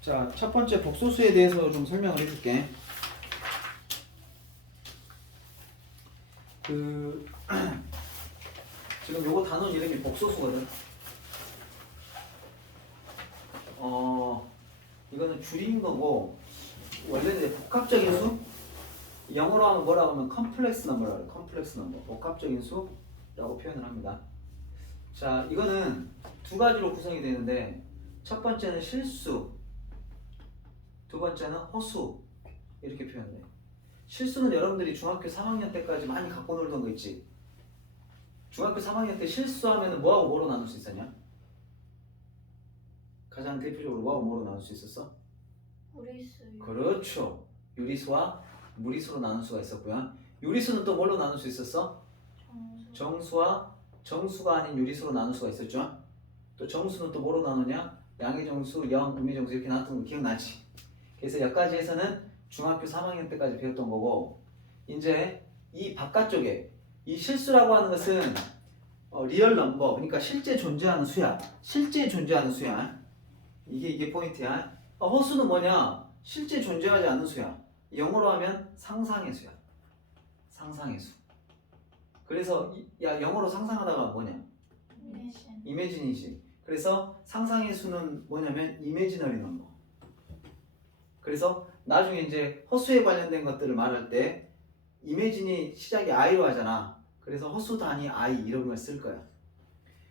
자, 첫 번째 복소수에 대해서 좀 설명을 해줄게. 지금 요거 단어 이름이 복소수거든. 이거는 줄인 거고, 원래는 복합적인 수? 영어로 하면 뭐라고 하면 컴플렉스 넘버라고 해요. 컴플렉스 넘버. 복합적인 수라고 표현을 합니다. 자, 이거는 두 가지로 구성이 되는데, 첫 번째는 실수, 두 번째는 허수. 이렇게 표현돼요. 실수는 여러분들이 중학교 3학년 때까지 많이 갖고 놀던 거 있지? 중학교 3학년 때 실수하면 뭐하고 뭐로 나눌 수 있었냐? 가장 대표적으로 뭐하고 뭐로 나눌 수 있었어? 무리수. 그렇죠. 유리수와 무리수로 나눌 수가 있었고요. 유리수는 또 뭘로 나눌 수 있었어? 정수와 정수가 아닌 유리수로 나눌 수가 있었죠. 또 정수는 또 뭐로 나누냐? 양의 정수, 영, 음의 정수 이렇게 나눴던 거 기억나지? 그래서 여기까지에서는 중학교 3학년 때까지 배웠던 거고, 이제 이 바깥쪽에 이 실수라고 하는 것은 리얼 넘버, 그러니까 실제 존재하는 수야. 실제 존재하는 수야. 이게 포인트야. 허수는 뭐냐? 실제 존재하지 않는 수야. 영어로 하면 상상의 수야. 상상의 수. 그래서 영어로 상상하다가 뭐냐? 이매진이지. 그래서 상상의 수는 뭐냐면 이매지너리 넘버. 그래서 나중에 이제 허수에 관련된 것들을 말할 때 이매진이 시작이 I로 하잖아. 그래서 허수 단위 I 이런 걸 쓸 거야.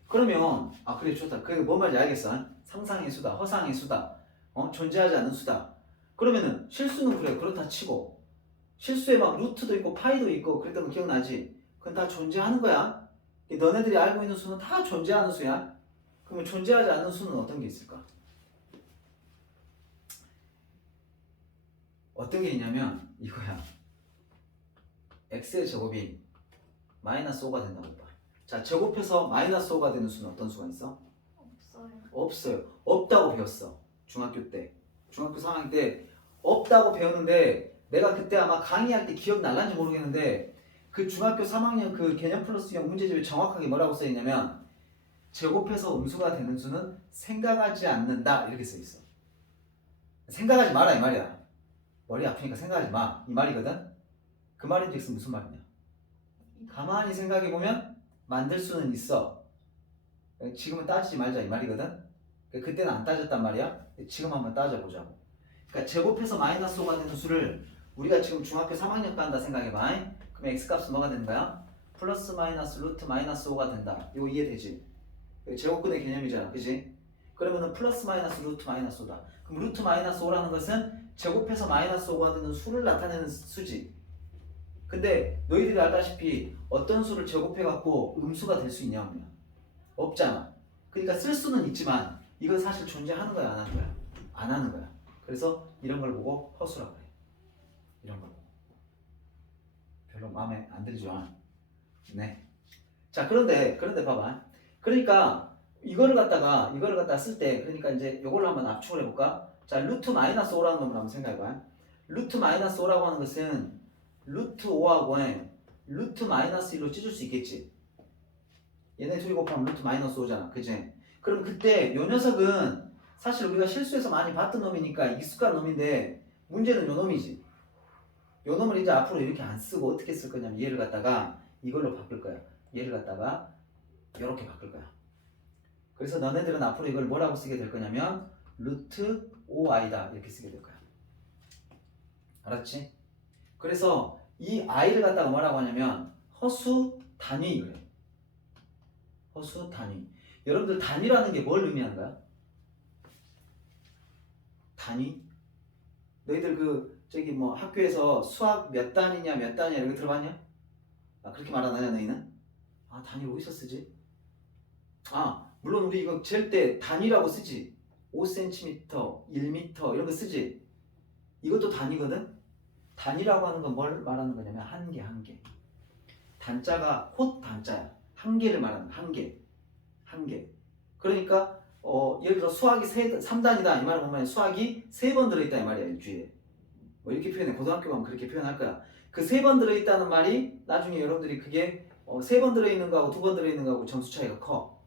그러면 그래 좋다. 그게 뭔 말인지 알겠어? 상상의 수다, 허상의 수다, 존재하지 않는 수다. 그러면은 실수는 그래 그렇다 치고 실수에 막 루트도 있고 파이도 있고 그랬던 거 기억나지? 그건 다 존재하는 거야. 너네들이 알고 있는 수는 다 존재하는 수야. 그러면 존재하지 않는 수는 어떤 게 있을까? 어떤 게 있냐면 이거야. x의 제곱이 마이너스 5가 된다고 봐. 자, 제곱해서 마이너스 5가 되는 수는 어떤 수가 있어? 없어요. 없어요. 없다고 배웠어. 중학교 때. 중학교 3학년 때 없다고 배웠는데 내가 그때 아마 강의할 때 기억 날란지 모르겠는데 그 중학교 3학년 그 개념 플러스형 문제집에 정확하게 뭐라고 써있냐면 제곱해서 음수가 되는 수는 생각하지 않는다 이렇게 써있어. 생각하지 마라 이 말이야. 머리 아프니까 생각하지 마 이 말이거든. 그 말인즉슨 무슨 말이냐? 가만히 생각해보면 만들 수는 있어. 지금은 따지지 말자 이 말이거든. 그때는 안 따졌단 말이야. 지금 한번 따져보자고. 그러니까 제곱해서 마이너스 5가 되는 수를 우리가 지금 중학교 3학년 간다 생각해봐. 그럼 x값은 뭐가 되는 거야? 플러스 마이너스 루트 마이너스 5가 된다. 이거 이해되지? 제곱근의 개념이잖아. 그지? 그러면은 플러스 마이너스 루트 마이너스 5다. 그럼 루트 마이너스 5라는 것은 제곱해서 마이너스 5가 되는 수를 나타내는 수지. 근데 너희들이 알다시피 어떤 수를 제곱해갖고 음수가 될 수 있냐? 없잖아. 그러니까 쓸 수는 있지만 이건 사실 존재하는 거야 안 하는 거야? 안 하는 거야. 그래서 이런 걸 보고 허수라고 해. 이런 걸 보고. 별로 마음에 안 들죠? 네. 자, 그런데 봐봐. 그러니까 이거를 갖다가 쓸 때 그러니까 이제 이걸로 한번 압축을 해볼까? 자, 루트 마이너스 5라는 놈을 한번 생각해봐. 루트 마이너스 5라고 하는 것은 루트 5하고 루트 마이너스 1로 찢을 수 있겠지. 얘네 둘이 곱하면 루트 마이너스 5잖아. 그치? 그럼 그때 요 녀석은 사실 우리가 실수해서 많이 봤던 놈이니까 익숙한 놈인데 문제는 요 놈이지. 요 놈을 이제 앞으로 이렇게 안 쓰고 어떻게 쓸 거냐면 얘를 갖다가 이걸로 바꿀 거야. 얘를 갖다가 이렇게 바꿀 거야. 그래서 너네들은 앞으로 이걸 뭐라고 쓰게 될 거냐면 루트 5i다 이렇게 쓰게 될 거야. 알았지? 그래서 이 i를 갖다가 뭐라고 하냐면 허수 단위 그래. 허수 단위. 여러분들 단위라는 게 뭘 의미하는 거야? 단위? 너희들 저기 뭐 학교에서 수학 몇 단위냐 몇 단위냐 이런 거 들어봤냐? 그렇게 말 안 하냐 너희는? 단위 어디서 쓰지? 물론 우리 이거 잴 때 단위라고 쓰지. 5cm, 1m 이런 거 쓰지. 이것도 단위거든? 단위라고 하는 건 뭘 말하는 거냐면 한계. 단자가 곧 단자야. 한계를 말하는 한계. 그러니까 예를 들어 수학이 3단이다 이 말을 보면 수학이 3번 들어있다 이 말이야 일주일에. 뭐 이렇게 표현해. 고등학교 가면 그렇게 표현할 거야. 그 3번 들어있다는 말이 나중에 여러분들이 그게 3번 들어있는 거하고 2번 들어있는 거하고 점수 차이가 커.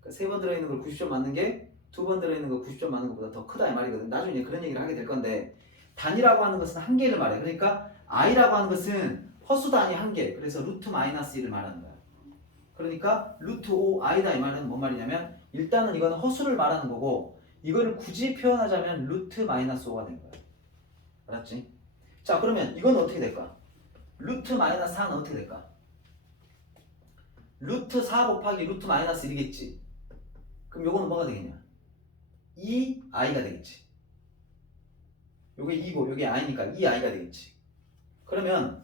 그러니까 3번 들어있는 걸 90점 맞는 게 두 번 들어있는 거 90점 맞는 것보다 더 크다 이 말이거든. 나중에 이제 그런 얘기를 하게 될 건데 단위라고 하는 것은 한 개를 말해. 그러니까 i라고 하는 것은 허수 단위 한 개. 그래서 루트 마이너스 1을 말하는 거야. 그러니까 루트 5i다 이 말은 뭔 말이냐면 일단은 이거는 허수를 말하는 거고 이거를 굳이 표현하자면 루트 마이너스 5가 된 거야. 알았지? 자 그러면 이건 어떻게 될까? 루트 마이너스 4는 어떻게 될까? 루트 4 곱하기 루트 마이너스 1이겠지. 그럼 요거는 뭐가 되겠냐? 2i가 되겠지. 요게 2고 요게 i니까 2i가 되겠지. 그러면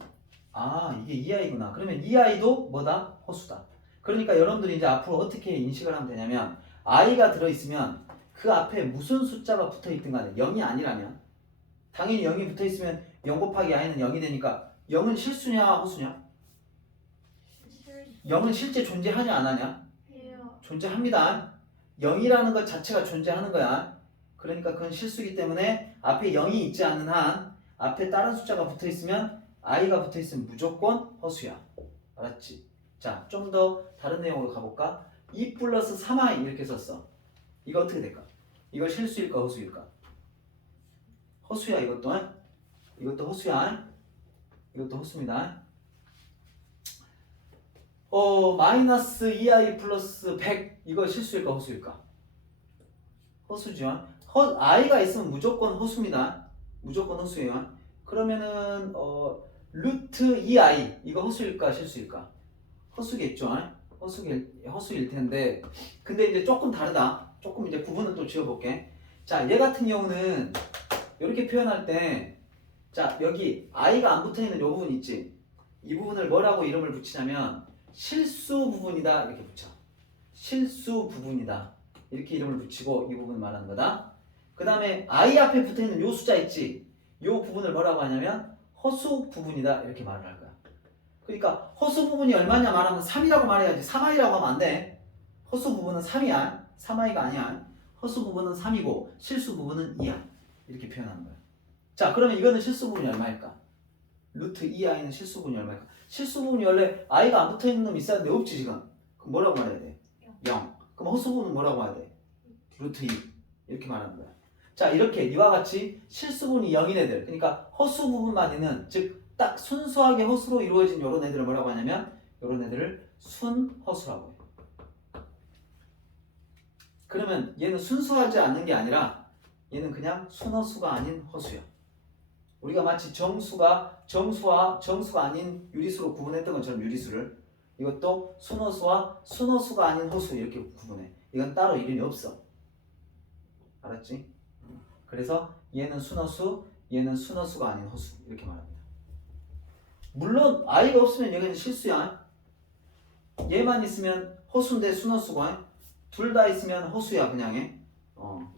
이게 2i구나. 그러면 2i도 뭐다? 허수다. 그러니까 여러분들이 이제 앞으로 어떻게 인식을 하면 되냐면 i가 들어있으면 그 앞에 무슨 숫자가 붙어있든 간에 0이 아니라면 당연히 0이 붙어있으면 0 곱하기 i는 0이 되니까 0은 실수냐 허수냐? 0은 실제 존재하냐 안 하냐? 해요. 존재합니다. 0이라는 것 자체가 존재하는 거야. 그러니까 그건 실수이기 때문에 앞에 0이 있지 않는 한 앞에 다른 숫자가 붙어있으면 i가 붙어있으면 무조건 허수야. 알았지? 자, 좀 더 다른 내용으로 가볼까? 2 플러스 3i 이렇게 썼어. 이거 어떻게 될까? 이거 실수일까 허수일까? 허수야 이것도. 이것도 허수야. 이것도 허수입니다. 마이너스 2i 플러스 100 이거 실수일까 허수일까? 허수죠. i가 있으면 무조건 허수입니다. 무조건 허수예요. 그러면은 루트 2i 이거 허수일까 실수일까? 허수겠죠. 허수일 텐데 근데 이제 조금 다르다. 조금 이제 구분을 또 지어볼게. 자, 얘 같은 경우는 이렇게 표현할 때 자, 여기 i가 안 붙어있는 요 부분 있지? 이 부분을 뭐라고 이름을 붙이냐면 실수 부분이다 이렇게 붙여. 실수 부분이다 이렇게 이름을 붙이고 이 부분을 말하는 거다. 그 다음에 i 앞에 붙어있는 요 숫자 있지? 요 부분을 뭐라고 하냐면 허수 부분이다 이렇게 말을 할 거야. 그러니까 허수 부분이 얼마냐 말하면 3이라고 말해야지. 3i라고 하면 안 돼. 허수 부분은 3이야. 3i가 아니야. 허수 부분은 3이고 실수 부분은 2야. 이렇게 표현하는 거야. 자, 그러면 이거는 실수 부분이 얼마일까? 루트 2i는 실수 부분이 얼마일까? 실수 부분이 원래 i가 안 붙어있는 놈이 있었는데 없지 지금. 그럼 뭐라고 말해야 돼? 0. 그럼 허수 부분은 뭐라고 해야 돼? 루트 2. 이렇게 말하는 거야. 자, 이렇게 이와 같이 실수 부분이 0인 애들. 그러니까 허수 부분만 있는 즉 딱 순수하게 허수로 이루어진 이런 애들을 뭐라고 하냐면 이런 애들을 순허수라고 해요. 그러면 얘는 순수하지 않는 게 아니라 얘는 그냥 순허수가 아닌 허수야. 우리가 마치 정수와 정수가 아닌 유리수로 구분했던 것처럼 유리수를 이것도 순허수와 순허수가 아닌 허수 이렇게 구분해. 이건 따로 이름이 없어. 알았지? 그래서 얘는 순허수, 얘는 순허수가 아닌 허수 이렇게 말합니다. 물론 i가 없으면 여기는 실수야. 얘만 있으면 허수인데 순허수고 둘 다 있으면 허수야 그냥 해.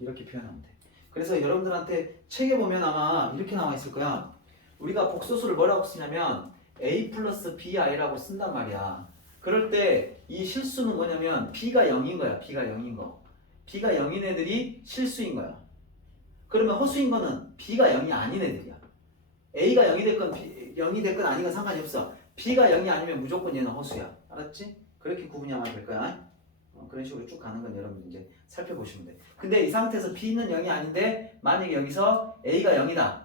이렇게 표현하면 돼. 그래서 여러분들한테 책에 보면 아마 이렇게 나와 있을 거야. 우리가 복소수를 뭐라고 쓰냐면 a 플러스 bi라고 쓴단 말이야. 그럴 때 이 실수는 뭐냐면 b가 0인 거야. b가 0인 거. b가 0인 애들이 실수인 거야. 그러면 허수인 거는 b가 0이 아닌 애들이야. a가 0이 됐건 0이 됐건 아니건 상관이 없어. b가 0이 아니면 무조건 얘는 허수야. 알았지? 그렇게 구분이 아마 될 거야. 그런 식으로 쭉 가는 건 여러분 이제 살펴보시면 돼. 근데 이 상태에서 b는 0이 아닌데 만약에 여기서 a가 0이다.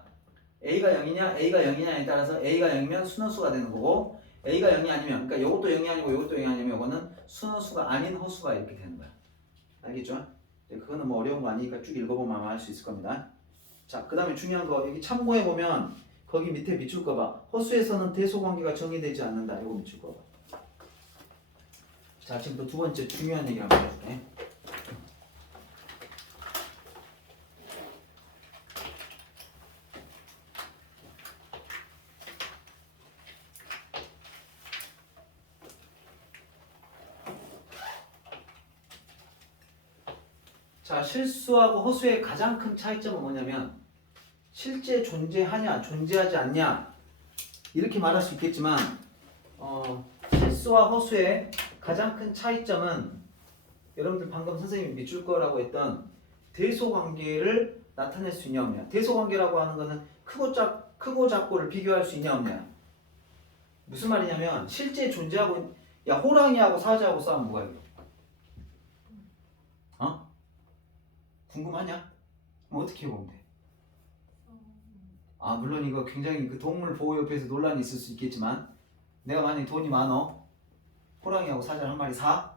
a가 0이냐 a가 0이냐에 따라서 a가 0이면 순허수가 되는 거고 a가 0이 아니면 그러니까 요것도 0이 아니고 요것도 0이 아니면 요거는 순허수가 아닌 허수가 이렇게 되는 거야. 알겠죠? 그거는 뭐 어려운 거 아니니까 쭉 읽어보면 아마 알 수 있을 겁니다. 자, 그 다음에 중요한 거 여기 참고해보면 거기 밑에 밑줄 거 봐. 허수에서는 대소관계가 정의되지 않는다. 이거 밑줄 거 봐. 자, 지금부터 두 번째 중요한 얘기 한번 해줄게. 자, 실수하고 허수의 가장 큰 차이점은 뭐냐면 실제 존재하냐 존재하지 않냐 이렇게 말할 수 있겠지만 실수와 허수의 가장 큰 차이점은 여러분들 방금 선생님이 밑줄 거라고 했던 대소관계를 나타낼 수 있냐 없냐. 대소관계라고 하는 거는 크고 작고를 비교할 수 있냐 없냐. 무슨 말이냐면 실제 존재하고 호랑이하고 사자하고 싸우면 뭐가 이겨? 궁금하냐? 그럼 어떻게 해보면 돼? 아 물론 이거 굉장히 그 동물 보호협회에서 논란이 있을 수 있겠지만 내가 만약에 돈이 많어 호랑이하고 사자 한 마리 사?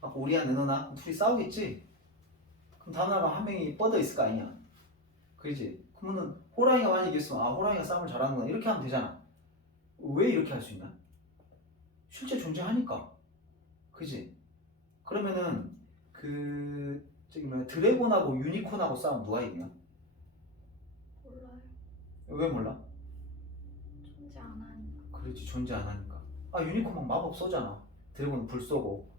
갖고 우리한테 내놓나? 둘이 싸우겠지? 그럼 다음날 한 명이 뻗어 있을 거 아니야 그지? 그러면은 호랑이가 만약에 있으면 아 호랑이가 싸움을 잘하는구나 이렇게 하면 되잖아 왜 이렇게 할 수 있나? 실제 존재하니까 그지? 그러면은 그 저기 뭐야 드래곤하고 유니콘하고 싸우면 누가 이기냐? 몰라요. 왜 몰라? 존재 안 하니까. 그렇지 존재 안 하니까 아 유니콘 막 마법 쏘잖아 드래곤은 불 쏘고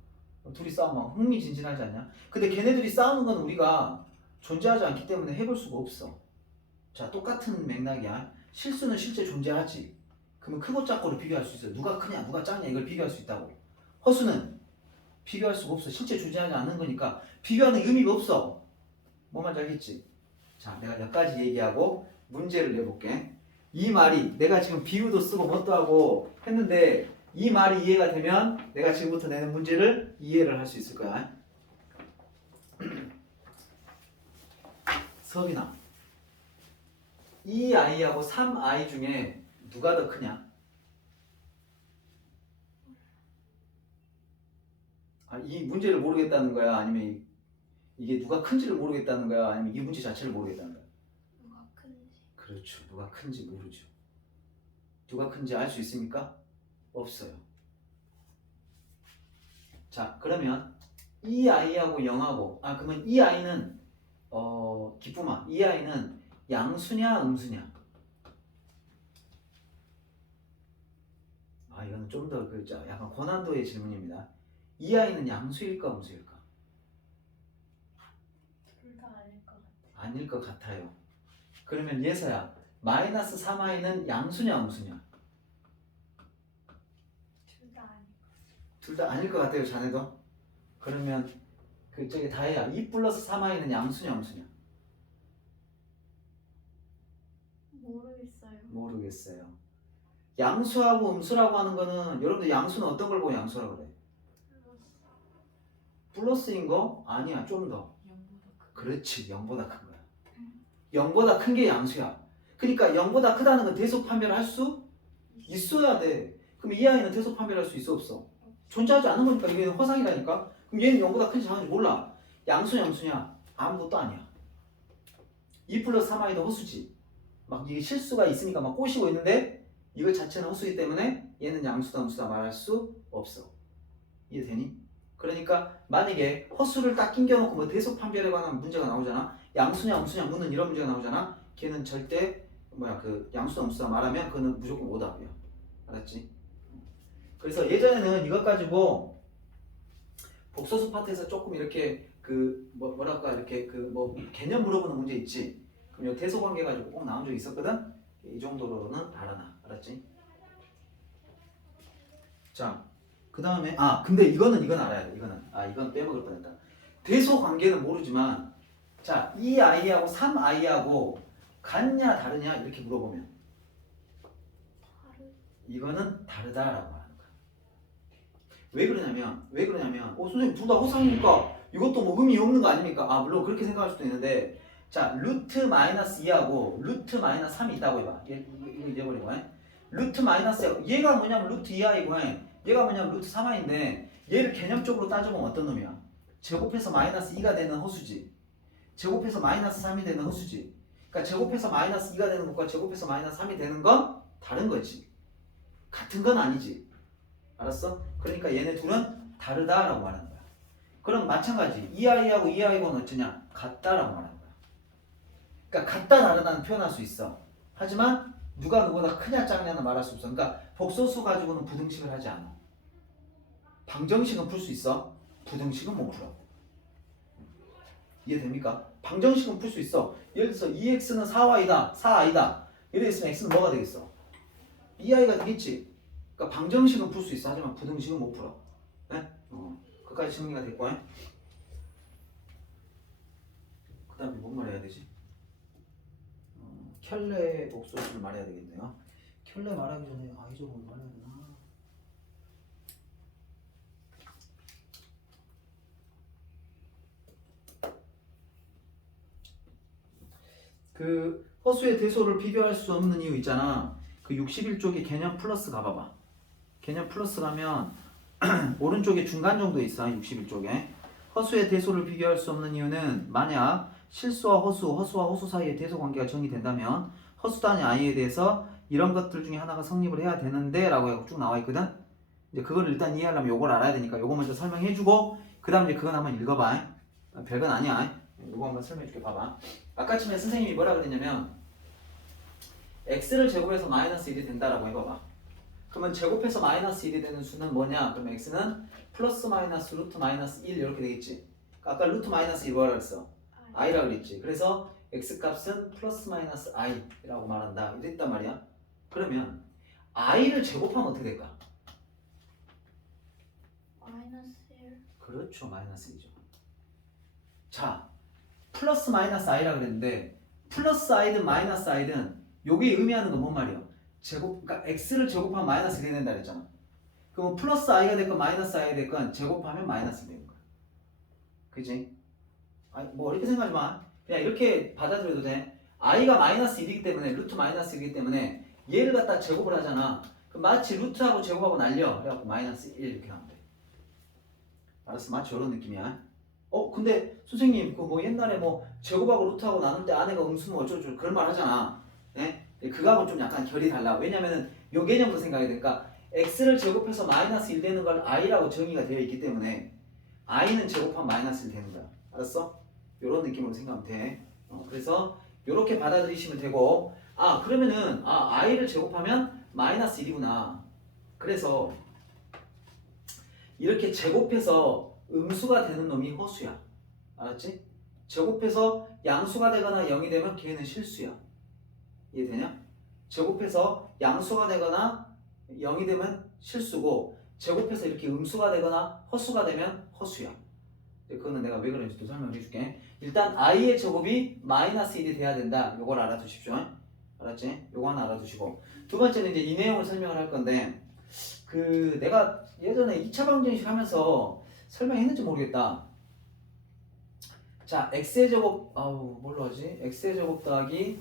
둘이 싸우면 흥미진진하지 않냐? 근데 걔네들이 싸우는 건 우리가 존재하지 않기 때문에 해볼 수가 없어 자 똑같은 맥락이야 실수는 실제 존재하지 그러면 크고 작고를 비교할 수 있어 누가 크냐 누가 작냐 이걸 비교할 수 있다고 허수는 비교할 수가 없어 실제 존재하지 않는 거니까 비교하는 의미가 없어 뭐 말인지 알겠지? 자 내가 몇 가지 얘기하고 문제를 내볼게 이 말이 내가 지금 비유도 쓰고 뭣도 하고 했는데 이 말이 이해가 되면 내가 지금부터 내는 문제를 이해를 할 수 있을 거야 서빈아 이 아이하고 3아이 중에 누가 더 크냐? 아, 이 문제를 모르겠다는 거야? 아니면 이게 누가 큰지를 모르겠다는 거야? 아니면 이 문제 자체를 모르겠다는 거야? 누가 큰지. 그렇죠. 누가 큰지 모르죠. 누가 큰지 알 수 있습니까? 없어요. 자, 그러면 이 아이하고 0하고 그러면 이 아이는 기쁨아, 이 아이는 양수냐 음수냐? 이거는 좀 더 약간 고난도의 질문입니다. 이 아이는 양수일까 음수일까? 둘 다 아닐 것 같아. 아닐 것 같아요. 그러면 예서야 마이너스 3i는 양수냐 음수냐? 둘 다 아닐 것 같아. 둘 다 아닐 것 같아요 자네도? 그러면 저기 다혜야 2 플러스 3i는 양수냐 음수냐? 모르겠어요. 모르겠어요. 양수하고 음수라고 하는 거는 여러분들 양수는 어떤 걸 보고 양수라고 그래? 플러스인 거? 아니야 좀 더. 0보다 큰. 그렇지 0보다 큰 거야. 0보다 큰 게 양수야. 그러니까 0보다 크다는 건 대속 판별할 수 있어야 돼. 그럼 이 아이는 대속 판별할 수 있어 없어? 존재하지 않는 거니까 이게 허상이라니까. 그럼 얘는 0보다 큰지 작은지 몰라. 양수냐 음수냐? 아무것도 아니야. 2 플러스 3i도 허수지. 막 이게 실수가 있으니까 막 꼬시고 있는데 이거 자체는 허수이기 때문에 얘는 양수다 음수다 말할 수 없어. 이해되니? 그러니까 만약에 허수를 딱 낑겨놓고 뭐 대속 판별에 관한 문제가 나오잖아. 양수냐 음수냐 묻는 이런 문제가 나오잖아. 걔는 절대 양수다 음수다 말하면 그거는 무조건 오답이야. 알았지? 그래서 예전에는 이것 가지고 복소수 파트에서 조금 이렇게 뭐랄까 이렇게 개념 물어보는 문제 있지. 그럼 이 대소 관계 가지고 꼭 나온 적이 있었거든. 이 정도로는 알아놔. 알았지? 자, 그 다음에 근데 이건 알아야 돼. 이건 빼먹을 뻔했다. 대소 관계는 모르지만 자, 이 아이하고 3아이하고 같냐 다르냐 이렇게 물어보면 이거는 다르다라고 말하는 거야. 왜 그러냐면 선생님 둘 다 허상이니까 이것도 뭐 의미 없는 거 아닙니까? 물론 그렇게 생각할 수도 있는데 자, 루트 마이너스 2하고 루트 마이너스 3이 있다고 해봐. 이거 잊어버리고 루트 마이너스 얘가 뭐냐면 루트 2i고 얘가 뭐냐면 루트 3i인데 얘를 개념적으로 따져보면 어떤 놈이야? 제곱해서 마이너스 2가 되는 허수지. 제곱해서 마이너스 3이 되는 허수지. 그러니까 제곱해서 마이너스 2가 되는 것과 제곱해서 마이너스 3이 되는 건 다른 거지. 같은 건 아니지. 알았어? 그러니까 얘네 둘은 다르다라고 말하는 거야. 그럼 마찬가지 이 아이하고 이 아이고는 어쩌냐? 같다라고 말하는 거야. 그러니까 같다 다르다는 표현할 수 있어. 하지만 누가 누구보다 크냐 작냐는 말할 수 없어. 그러니까 복소수 가지고는 부등식을 하지 않아. 방정식은 풀 수 있어. 부등식은 못 풀어. 이해됩니까? 방정식은 풀 수 있어. 예를 들어서 2x는 4y다. 4i다. 이래 있으면 x는 뭐가 되겠어? 2i가 되겠지. 그러니까 방정식은 풀 수 있어. 하지만 부등식은 못 풀어. 네? 그까지 정리가 됐고. 그 다음에 뭔 말해야 되지? 켤레 복소수를 말해야 되겠네요. 켤레 말하기 전에 이 정도 말해야 되나? 그 허수의 대소를 비교할 수 없는 이유 있잖아. 그 61쪽에 개념 플러스 가봐봐. 개념 플러스 가면 오른쪽에 중간 정도 있어. 61쪽에 허수의 대소를 비교할 수 없는 이유는 만약 실수와 허수, 허수와 허수 사이의 대소 관계가 정의된다면 허수 단위 i에 대해서 이런 것들 중에 하나가 성립을 해야 되는데 라고 해서 쭉 나와 있거든. 이제 그걸 일단 이해하려면 요걸 알아야 되니까 요거 먼저 설명해주고 그 다음 이제 그건 한번 읽어봐. 별건 아니야. 요거 한번 설명해줄게. 봐봐. 아까쯤에 선생님이 뭐라 그랬냐면 x를 제곱해서 마이너스 1이 된다라고 해봐봐. 그러면 제곱해서 마이너스 1이 되는 수는 뭐냐? 그럼 x는 플러스 마이너스 루트 마이너스 1 이렇게 되겠지. 아까 루트 마이너스 1 뭐라 그랬어? i라고 그랬지. 그래서 x 값은 플러스 마이너스 i라고 말한다. 이랬단 말이야. 그러면 i를 제곱하면 어떻게 될까? 마이너스 1. 그렇죠. 마이너스 1이죠. 자, 플러스 마이너스 i라 그랬는데 플러스 i든 마이너스 i든 요게 의미하는 건 뭔 말이야? 제곱, 그러니까 x를 제곱하면 마이너스 1이 된다 그랬잖아. 그럼 플러스 i가 됐건 마이너스 i가 됐건 제곱하면 마이너스 1이 되는 거야. 그지? 아니, 뭐 어렵게 생각하지 마. 그냥 이렇게 받아들여도 돼. i가 마이너스 1이기 때문에 루트 마이너스 1이기 때문에 얘를 갖다 제곱을 하잖아. 그럼 마치 루트하고 제곱하고 날려. 그래갖고 마이너스 1 이렇게 하면 돼. 알았어? 마치 이런 느낌이야. 근데 선생님 그 뭐 옛날에 뭐 제곱하고 루트하고 나눌 때 아내가 음수면 어쩌고 그런 말 하잖아. 네? 그거하고 좀 약간 결이 달라. 왜냐면은 요 개념도 생각해야 되니까 x를 제곱해서 마이너스 1 되는 걸 i라고 정의가 되어 있기 때문에 i는 제곱하면 마이너스 1 되는 거야. 알았어? 요런 느낌으로 생각하면 돼. 그래서 요렇게 받아들이시면 되고 그러면은 i를 제곱하면 마이너스 1이구나. 그래서 이렇게 제곱해서 음수가 되는 놈이 허수야. 알았지? 제곱해서 양수가 되거나 0이 되면 걔는 실수야. 이해되냐? 제곱해서 양수가 되거나 0이 되면 실수고 제곱해서 이렇게 음수가 되거나 허수가 되면 허수야. 그거는 내가 왜 그런지 또 설명해 줄게. 일단 i의 제곱이 마이너스 1이 돼야 된다. 요걸 알아두십시오. 알았지? 요거 하나 알아두시고 두 번째는 이제 이 내용을 설명을 할 건데 그 내가 예전에 2차 방정식 하면서 설명했는지 모르겠다. 자, x의 제곱 뭘로 하지? x의 제곱 더하기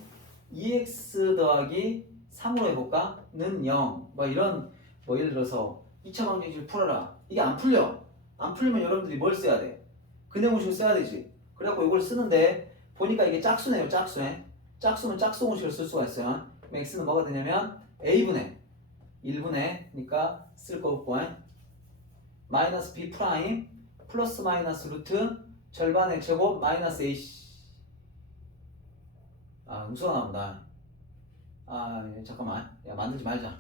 2x 더하기 3으로 해볼까? 는 0. 뭐 이런 뭐 예를 들어서 2차 방정식을 풀어라. 이게 안 풀려. 안 풀리면 여러분들이 뭘 써야 돼? 근해공식을 써야 되지. 그래갖고 이걸 쓰는데 보니까 이게 짝수네요. 짝수네. 짝수면 짝수공식을 쓸 수가 있어요. 그럼 x는 뭐가 되냐면 a분의 1분의 그러니까 쓸 거 없고 마이너스 b 프라임 플러스 마이너스 루트 절반의 제곱 마이너스 a 음수가 나온다. 잠깐만. 야, 만들지 말자.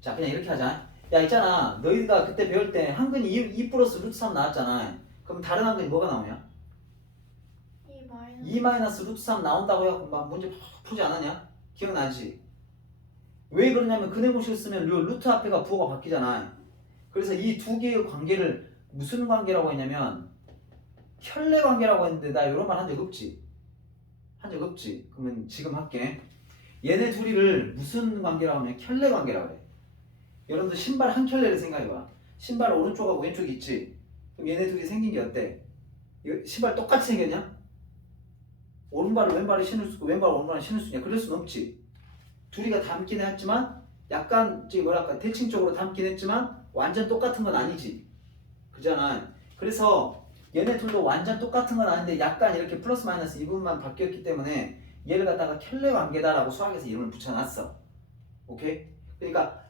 자, 그냥 이렇게 하자. 야, 있잖아. 너희가 그때 배울 때 한근이 2 플러스 루트 3 나왔잖아. 그럼 다른 한근이 뭐가 나오냐? 2 마이너스 루트 3 나온다고 해갖고 막 문제 풀지 않았냐? 기억나지? 왜 그러냐면 근해공식을 쓰면 루트 앞에가 부호가 바뀌잖아. 그래서 이 두 개의 관계를 무슨 관계라고 했냐면 혈내 관계라고 했는데 나 이런 말 한 적 없지? 한 적 없지? 그러면 지금 할게. 얘네 둘이를 무슨 관계라고 하면 켤레 관계라고 해. 여러분들 신발 한 켤레를 생각해봐. 신발 오른쪽하고 왼쪽이 있지? 그럼 얘네 둘이 생긴 게 어때? 신발 똑같이 생겼냐? 오른발을 왼발에 신을 수 있고 왼발을 오른발에 신을 수 있냐? 그럴 수는 없지. 둘이가 닮긴 했지만 약간 뭐랄까 대칭적으로 닮긴 했지만 완전 똑같은 건 아니지. 그잖아. 그래서 얘네 둘도 완전 똑같은 건 아닌데 약간 이렇게 플러스 마이너스 2분만 바뀌었기 때문에 얘를 갖다가 켤레 관계다라고 수학에서 이름을 붙여놨어. 오케이? 그러니까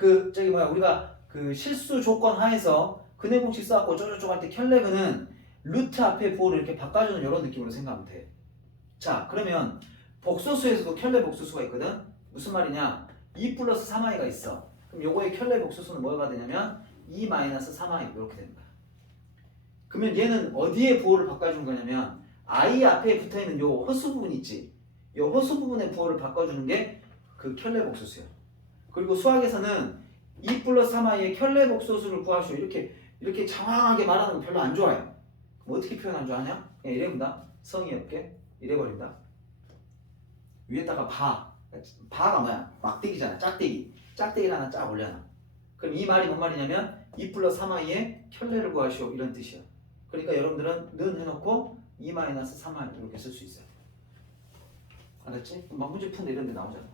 우리가 그 실수 조건 하에서 근해공식 써갖고 어쩌고저쩌고 할 때 켤레근은 루트 앞에 부호를 이렇게 바꿔주는 이런 느낌으로 생각하면 돼. 자, 그러면 복소수에서도 켤레 복소수가 있거든? 무슨 말이냐? 2 플러스 3i가 있어. 그럼 요거의 켤레 복소수는 뭐가 되냐면 2 마이너스 3i 이렇게 되는 거야. 그러면 얘는 어디에 부호를 바꿔주는 거냐면 i 앞에 붙어있는 요 허수 부분 있지? 요 허수 부분의 부호를 바꿔주는 게 그 켤레 복소수야. 그리고 수학에서는 2 플러스 3i의 켤레 복소수를 구하시오. 이렇게 장황하게 말하는 거 별로 안 좋아해. 그럼 어떻게 표현 안 좋아하냐? 그냥 이래본다. 성의 없게 이래버린다. 위에다가 바가 뭐야? 막대기잖아. 짝대기를 하나 쫙 올려놔. 그럼 이 말이 뭔 말이냐면 2 플러스 3i의 켤레를 구하시오 이런 뜻이야. 그러니까 여러분들은 는 해놓고 2 마이너스 3i 이렇게 쓸 수 있어요. 알았지? 막 문제 푸는데 이런 데 나오잖아.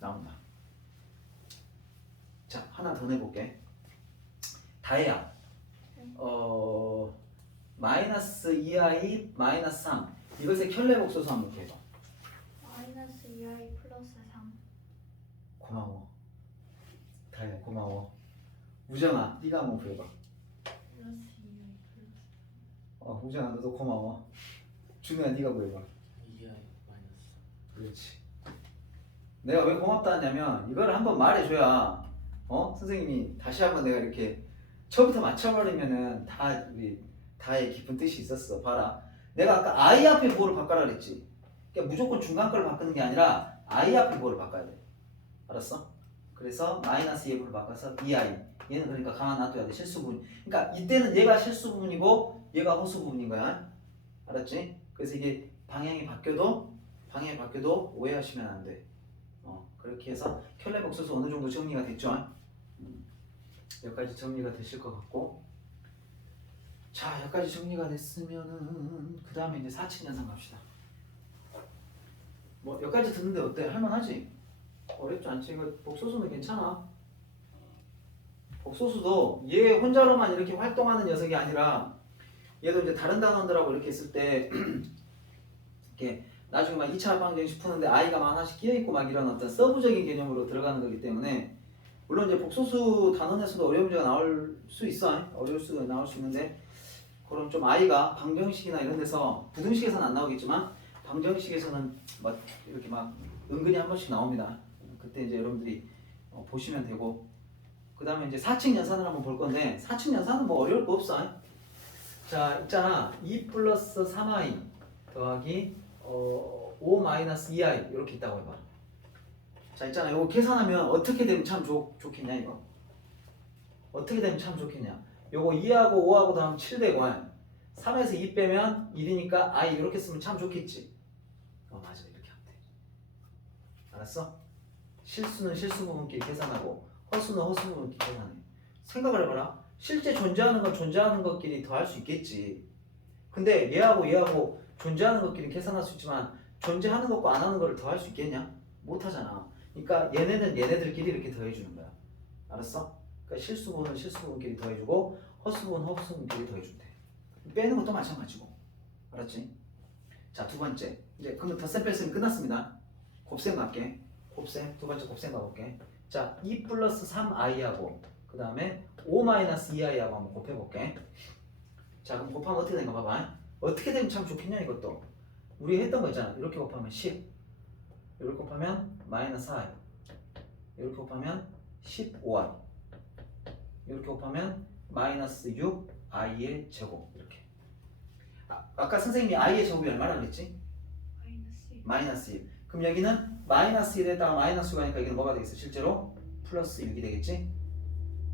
나온다. 자, 하나 더 내볼게. 다혜야. 마이너스 2i 마이너스 3. 이것의 켤레복소수 한번 해봐. 마이너스 2i 플러스 3. 고마워. 다혜야 고마워. 우정아, 네가 한번 구해봐. 플러스 2i 플러스 우정아 너도 고마워. 준우야 네가 구해봐. 2i 마이너스 그렇지. 내가 왜 고맙다 하냐면 이걸 한번 말해줘야 선생님이 다시 한번 내가 이렇게 처음부터 맞춰버리면은 다 우리 다의 깊은 뜻이 있었어. 봐라. 내가 아까 I 앞에 뭐를 바꿔라 그랬지. 그러니까 무조건 중간 거를 바꾸는 게 아니라 I 앞에 뭐를 바꿔야 돼. 알았어? 그래서 마이너스 2를 바꿔서 2i. 얘는 그러니까 가만 놔둬야 돼. 실수 부분. 그러니까 이때는 얘가 실수 부분이고 얘가 허수 부분인 거야. 알았지? 그래서 이게 방향이 바뀌어도 오해하시면 안 돼. 그렇게 해서 켤레복소수 어느 정도 정리가 됐죠? 여기까지 정리가 되실 것 같고, 자 여기까지 정리가 됐으면은 그 다음에 이제 4층 연산 갑시다. 뭐 여기까지 듣는데 어때? 할만하지? 어렵지 않지? 이거 복소수는 괜찮아. 복소수도 얘 혼자로만 이렇게 활동하는 녀석이 아니라 얘도 이제 다른 단원들하고 이렇게 있을 때 이렇게 나중에 막 2차 방정식 푸는데 i가 막 하나씩 끼어있고 막 이런 어떤 서브적인 개념으로 들어가는 거기 때문에 물론 이제 복소수 단원에서도 어려운 문제가 나올 수 있어. 어려울 수가 나올 수 있는데 그럼 좀 i가 방정식이나 이런 데서 부등식에서는 안 나오겠지만 방정식에서는 막 이렇게 막 은근히 한 번씩 나옵니다. 그때 이제 여러분들이 보시면 되고 그 다음에 이제 4층 연산을 한번 볼 건데 4층 연산은 뭐 어려울 거 없어. 자 있잖아 2 플러스 3i 더하기 5 마이너스 2i 이렇게 있다고 해봐. 자 있잖아 이거 계산하면 어떻게 되면 참 좋겠냐 이거. 어떻게 되면 참 좋겠냐. 요거 2하고 5하고 더하면 7 되고 3에서 2 빼면 1이니까 i 이렇게 쓰면 참 좋겠지. 맞아 이렇게 하면 돼. 알았어? 실수는 실수 부분끼리 계산하고 허수는 허수 부분끼리 계산해. 생각을 해봐라. 실제 존재하는 건 존재하는 것끼리 더 할 수 있겠지. 근데 얘하고 존재하는 것끼리 계산할 수 있지만 존재하는 것과 안 하는 거를 더 할 수 있겠냐? 못 하잖아. 그러니까 얘네들끼리 이렇게 더해주는 거야. 알았어? 그러니까 실수 부분은 실수 부분끼리 더해주고 허수 부분은 허수 부분끼리 더해주면 돼. 빼는 것도 마찬가지고. 알았지? 자, 두 번째. 이제 그러면 덧셈 뺄셈이 끝났습니다. 곱셈 갈게. 곱셈. 두 번째 곱셈 가볼게. 자, 2 플러스 3i하고 그 다음에 5 마이너스 2i하고 한번 곱해볼게. 자, 그럼 곱하면 어떻게 된가 봐봐. 어떻게 되면 참 좋겠냐 이것도. 우리 했던 거 있잖아. 이렇게 곱하면 10. 이렇게 곱하면 마이너스 i. 이렇게 곱하면 15i. 이렇게 곱하면 마이너스 6i의 제곱. 이렇게. 아까 선생님이 i의 제곱이 얼마나 그랬지? 마이너스 1. 그럼 여기는 마이너스 1에다가 마이너스 6 하니까 여기는 뭐가 되겠어? 실제로 플러스 6이 되겠지?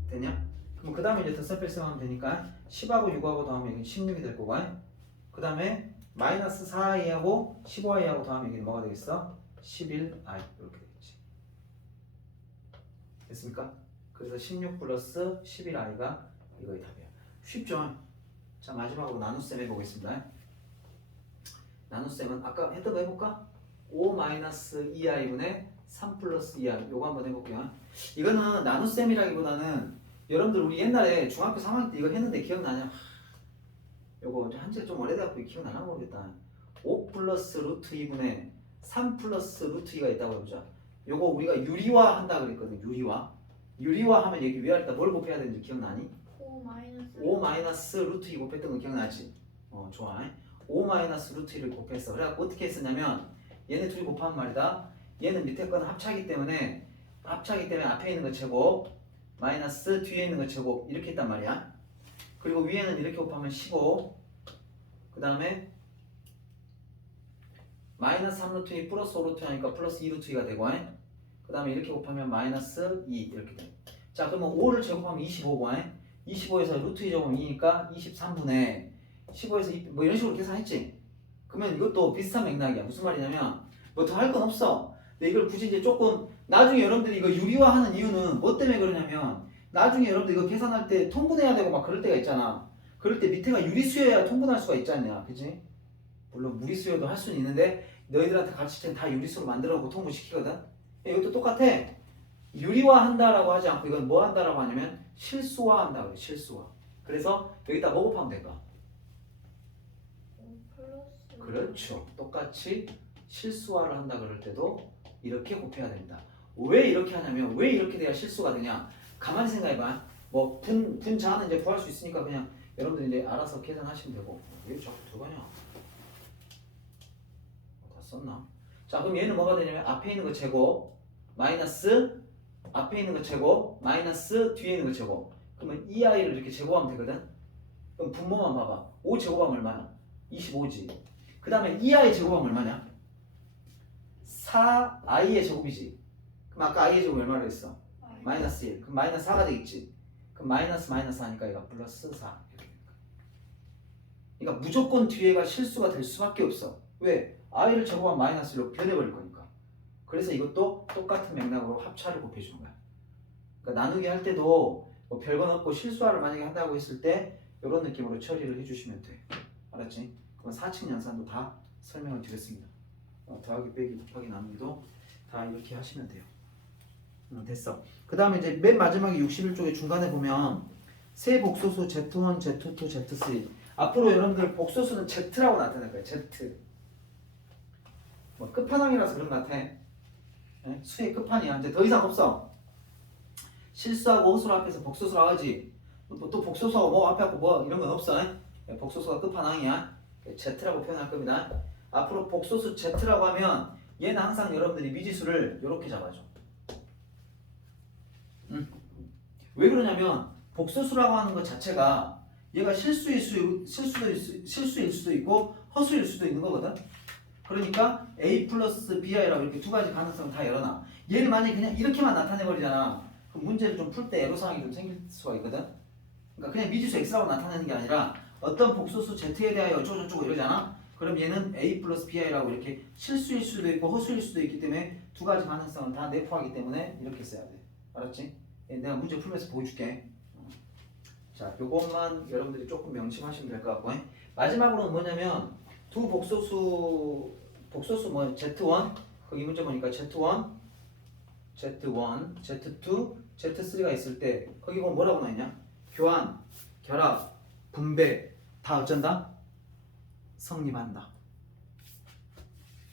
되냐? 그럼 그 다음에 이제 덧셈 뺄셈 하면 되니까 10하고 6하고 더하면 여기는 16이 될 거고 그 다음에 마이너스 4i하고 15i하고 더하면 여기는 뭐가 되겠어? 11i 이렇게 되겠지. 됐습니까? 그래서 16 플러스 11i가 이거의 답이야. 쉽죠? 자 마지막으로 나눗셈 해보겠습니다. 나눗셈은 아까 했던 거 해볼까? 5 마이너스 2i분의 3 플러스 2i 요거 한번 해볼게요. 이거는 나눗셈이라기보다는 여러분들 우리 옛날에 중학교 3학년 때 이거 했는데 기억나냐? 요거 한지가 좀 오래돼갖고 기억나나 모르겠다. 5 플러스 루트 2분의 3 플러스 루트 2가 있다고 해보자. 요거 우리가 유리화 한다 그랬거든. 유리화 하면 여기 위아래 뭘 곱해야 되는지 기억나니? 5 마이너스 루트 2 곱했던 거 기억나지? 좋아. 5 마이너스 루트 2를 곱했어. 그래갖고 어떻게 했었냐면 얘네 둘이 곱하면 말이다. 얘는 밑에 거는 합차기 때문에 앞에 있는 거 제곱 마이너스 뒤에 있는 거 제곱 이렇게 했단 말이야. 그리고 위에는 이렇게 곱하면 15 그 다음에 마이너스 3루트 2 플러스 5루트 2 하니까 플러스 2루트 2가 되고 그 다음에 이렇게 곱하면 마이너스 2 이렇게 돼. 자 그러면 5를 제곱하면 25고 25에서 루트 2 제곱하면 2니까 23분의 15에서 2 뭐 이런 식으로 계산했지. 그러면 이것도 비슷한 맥락이야. 무슨 말이냐면 뭐 더 할 건 없어. 근데 이걸 굳이 이제 조금 나중에 여러분들이 이거 유리화하는 이유는 뭐 때문에 그러냐면 나중에 여러분들 이거 계산할 때 통분해야 되고 막 그럴 때가 있잖아. 그럴 때 밑에가 유리수여야 통분할 수가 있지 않냐. 그치? 물론 무리수여도 할 수는 있는데 너희들한테 가르칠 때는 다 유리수로 만들어놓고 통분시키거든. 이것도 똑같아. 유리화한다라고 하지 않고 이건 뭐 한다라고 하냐면 실수화한다 그래. 실수화. 그래서 여기다 뭐 곱하면 될까? 5 플러스 그렇죠. 똑같이 실수화를 한다 그럴 때도 이렇게 곱해야 됩니다. 왜 이렇게 하냐면 왜 이렇게 돼야 실수가 되냐? 가만히 생각해봐. 뭐 분자는 이제 구할 수 있으니까 그냥 여러분들 이제 알아서 계산하시면 되고. 왜 자꾸 들어가냐? 다 썼나? 자, 그럼 얘는 뭐가 되냐면 앞에 있는 거 제곱 마이너스 앞에 있는 거 제곱 마이너스 뒤에 있는 거 제곱. 그러면 이 아이를 이렇게 제곱하면 되거든. 그럼 분모만 봐봐. 5 제곱하면 얼마야? 25지. 그 다음에 이 아이 제곱하면 얼마냐? 4i의 제곱이지. 그럼 아까 i의 제곱 얼마로 했어? 마이너스 1. 그럼 마이너스 4가 되겠지. 그럼 마이너스 하니까 얘가 플러스 4. 이렇게 되는 거야. 그러니까 무조건 뒤에가 실수가 될 수밖에 없어. 왜? i를 제곱하면 마이너스 1로 변해버릴 거니까. 그래서 이것도 똑같은 맥락으로 합차를 곱해주는 거야. 그러니까 나누기 할 때도 뭐 별건 없고 실수화를 만약에 한다고 했을 때 이런 느낌으로 처리를 해주시면 돼. 알았지? 그럼 4층 연산도 다 설명을 드렸습니다. 더하기 빼기 곱하기 나누기도 다 이렇게 하시면 돼요. 됐어. 그 다음에 이제 맨 마지막에 61쪽에 중간에 보면 세 복소수 Z1, Z2, Z3 앞으로 여러분들 복소수는 Z라고 나타날 거예요. Z 뭐 끝판왕이라서 그런 것 같아. 네? 수의 끝판이야. 이제 더 이상 없어. 실수하고 호수로 앞에서 복소수라고 하지. 또 복소수하고 뭐 앞에 하고 뭐 이런 건 없어. 네? 복소수가 끝판왕이야. Z라고 표현할 겁니다. 앞으로 복소수 Z라고 하면 얘는 항상 여러분들이 미지수를 이렇게 잡아줘. 왜 그러냐면 복소수라고 하는 것 자체가 얘가 실수일 수도 있고 허수일 수도 있는 거거든. 그러니까 A 플러스 BI라고 이렇게 두 가지 가능성을 다 열어놔. 얘를 만약에 그냥 이렇게만 나타내버리잖아. 그럼 문제를 좀 풀 때 애로사항이 좀 생길 수가 있거든. 그러니까 그냥 미지수 X라고 나타내는 게 아니라 어떤 복소수 Z에 대하여 어쩌고저쩌고 이러잖아. 그럼 얘는 A 플러스 BI라고 이렇게 실수일 수도 있고 허수일 수도 있기 때문에 두 가지 가능성을 다 내포하기 때문에 이렇게 써야 돼. 알았지? 내가 문제 풀면서 보여줄게. 자, 요것만 여러분들이 조금 명심하시면 될 것 같고, 마지막으로는 뭐냐면 두 복소수 뭐 Z1 거기 문제 보니까 Z1, Z2, Z3가 있을 때 거기 보면 뭐라고 나있냐? 교환, 결합, 분배 다 어쩐다? 성립한다.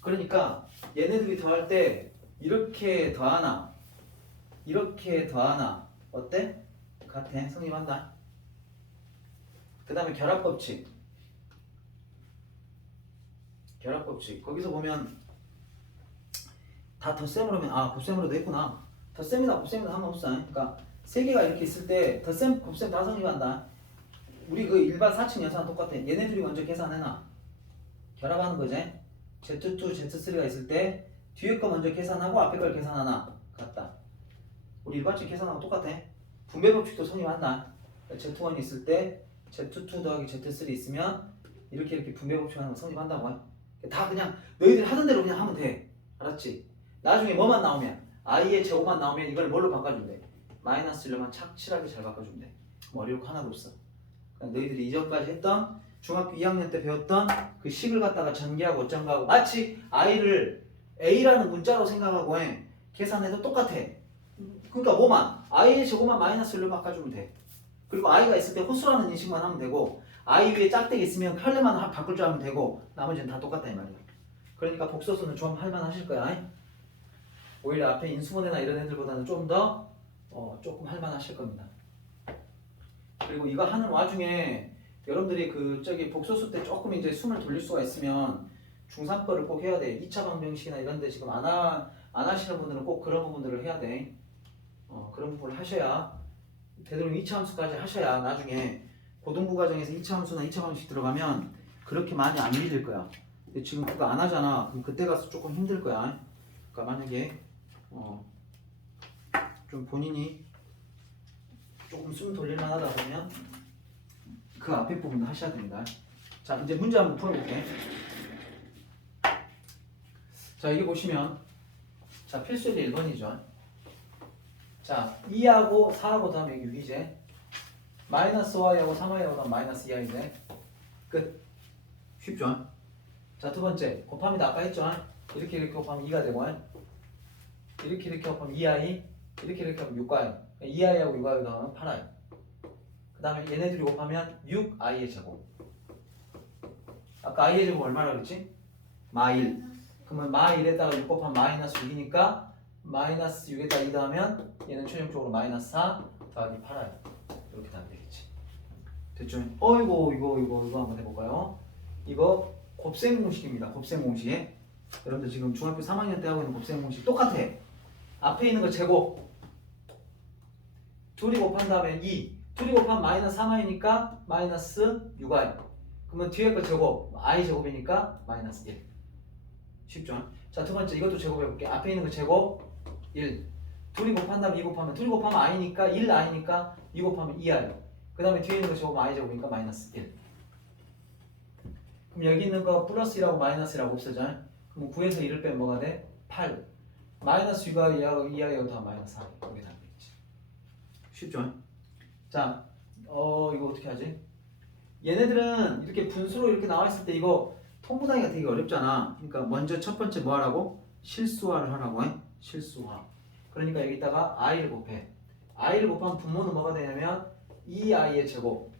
그러니까 얘네들이 더할 때 이렇게 더하나 이렇게 더하나 어때? 같아. 성립한다. 그 다음에 결합법칙 거기서 보면 다 덧셈으로 하면 곱셈으로도 했구나. 덧셈이나 곱셈이나 상관없어. 그러니까 세 개가 이렇게 있을 때 덧셈 곱셈 다 성립한다. 우리 그 일반 4층 연산은 똑같아. 얘네들이 먼저 계산해놔. 결합하는 거지. Z2, Z3가 있을 때 뒤에 거 먼저 계산하고 앞에 걸 계산하나 같다. 우리 일반식 계산하고 똑같아. 분배 법칙도 성립한다. Z1 있을 때 Z2 더하기 Z3 있으면 이렇게 분배 법칙 하는 거 성립한다고. 다 그냥 너희들 하던 대로 그냥 하면 돼. 알았지? 나중에 뭐만 나오면 i의 제곱만 나오면 이걸 뭘로 바꿔주면 돼? 마이너스 1로만 착실하게 잘 바꿔주면 돼. 뭐 어려울 거 하나도 없어. 그러니까 너희들이 이전까지 했던 중학교 2학년 때 배웠던 그 식을 갖다가 전개하고 어쩐가하고 마치 i를 a라는 문자로 생각하고 계산해도 똑같아. 그러니까 뭐만 i의 제곱만 마이너스 1로 바꿔주면 돼. 그리고 i가 있을 때 호수라는 인식만 하면 되고 i 위에 짝대기 있으면 할래만 바꿀 줄 알면 되고 나머지는 다 똑같다 이 말이야. 그러니까 복소수는 좀 할만하실 거야. 오히려 앞에 인수분해나 이런 애들보다는 좀 더 조금 할만하실 겁니다. 그리고 이거 하는 와중에 여러분들이 그 저기 복소수 때 조금 이제 숨을 돌릴 수가 있으면 중3 거를 꼭 해야 돼. 2차 방정식이나 이런 데 지금 안 하시는 분들은 꼭 그런 부분들을 해야 돼. 그런 부분을 하셔야 되도록 2차 함수까지 하셔야 나중에 고등부 과정에서 2차 함수나 2차 방정식 들어가면 그렇게 많이 안 밀릴 거야. 근데 지금 그거 안 하잖아. 그럼 그때 가서 조금 힘들 거야. 그러니까 만약에 좀 본인이 조금 숨 돌릴만 하다 보면 그 앞에 부분도 하셔야 됩니다. 자, 이제 문제 한번 풀어볼게. 자, 이게 보시면 자, 필수의 1번이죠. 자, 2하고 4하고 다음에 6이제 마이너스 y하고 3y하고 다음 마이너스 2i제 끝. 쉽죠? 자, 두 번째 곱합니다. 아까 했죠? 이렇게 곱하면 2가 되고 이렇게 곱하면 2i 이렇게 하면 6i 2i하고 6i 더하면 8i 그 다음에 얘네들이 곱하면 6i의 제곱 아까 i의 제곱 얼마나 그랬지? 마1 그러면 마1에다가 6 곱하면 마이너스 6이니까 마이너스 6에다가 2 더하면 얘는 최종적으로 마이너스 4 더하기 8i 이렇게 되면 되겠지 됐죠? 이거 한번 해볼까요? 이거 곱셈 공식입니다. 곱셈 공식 여러분들 지금 중학교 3학년 때 하고 있는 곱셈 공식 똑같아 앞에 있는 거 제곱 둘이 곱한 다음에 2 둘이 곱하면 마이너스 3i니까 마이너스 6i 그러면 뒤에 거 제곱 i 제곱이니까 마이너스 1 쉽죠? 자, 두 번째 이것도 제곱해볼게 앞에 있는 거 제곱 1 둘이 곱한 다음에 2 곱하면 둘이 곱하면 i니까 1i니까 2 곱하면 2i 그 다음에 뒤에 있는 거 제곱 i 제곱이니까 마이너스 1 그럼 여기 있는 거 플러스 1하고 마이너스 1하고 없어져 그럼 9에서 1을 빼면 뭐가 돼? 8 마이너스 6i하고 2i하고 다 마이너스 4 이렇게 되겠지 쉽죠? 자, 이거 어떻게 하지? 얘네들은 이렇게 분수로 이렇게 나와 있을 때 이거 통분하기가 되게 어렵잖아. 그러니까 먼저 첫 번째 뭐 하라고? 실수화를 하라고 해. 실수화. 그러니까 여기다가 i를 곱해. i를 곱하면 분모는 뭐가 되냐면 2i의 제곱.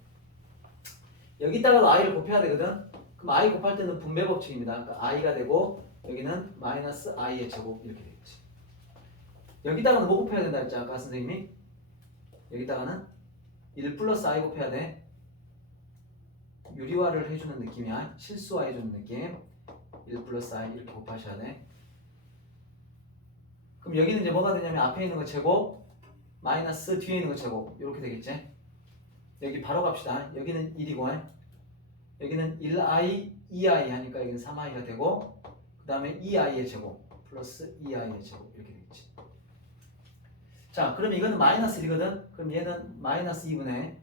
여기다가도 i를 곱해야 되거든. 그럼 i 곱할 때는 분배 법칙입니다. 그러니까 i가 되고 여기는 마이너스 i의 제곱 이렇게 되겠지. 여기다가는 뭐 곱해야 된다 했지 아까 선생님이? 여기다가는 1 플러스 i 곱해야 돼. 유리화를 해주는 느낌이야. 실수화 해주는 느낌. 1 플러스 i 이렇게 곱하셔야 돼. 그럼 여기는 이제 뭐가 되냐면 앞에 있는 거 제곱 마이너스 뒤에 있는 거 제곱 이렇게 되겠지. 여기 바로 갑시다. 여기는 1이고 여기는 1i, 2i 하니까 여기는 3i가 되고 그 다음에 2i의 제곱 플러스 2i의 제곱 이렇게 되겠지. 자, 그럼 이거는 마이너스 1이거든. 그럼 얘는 마이너스 2분의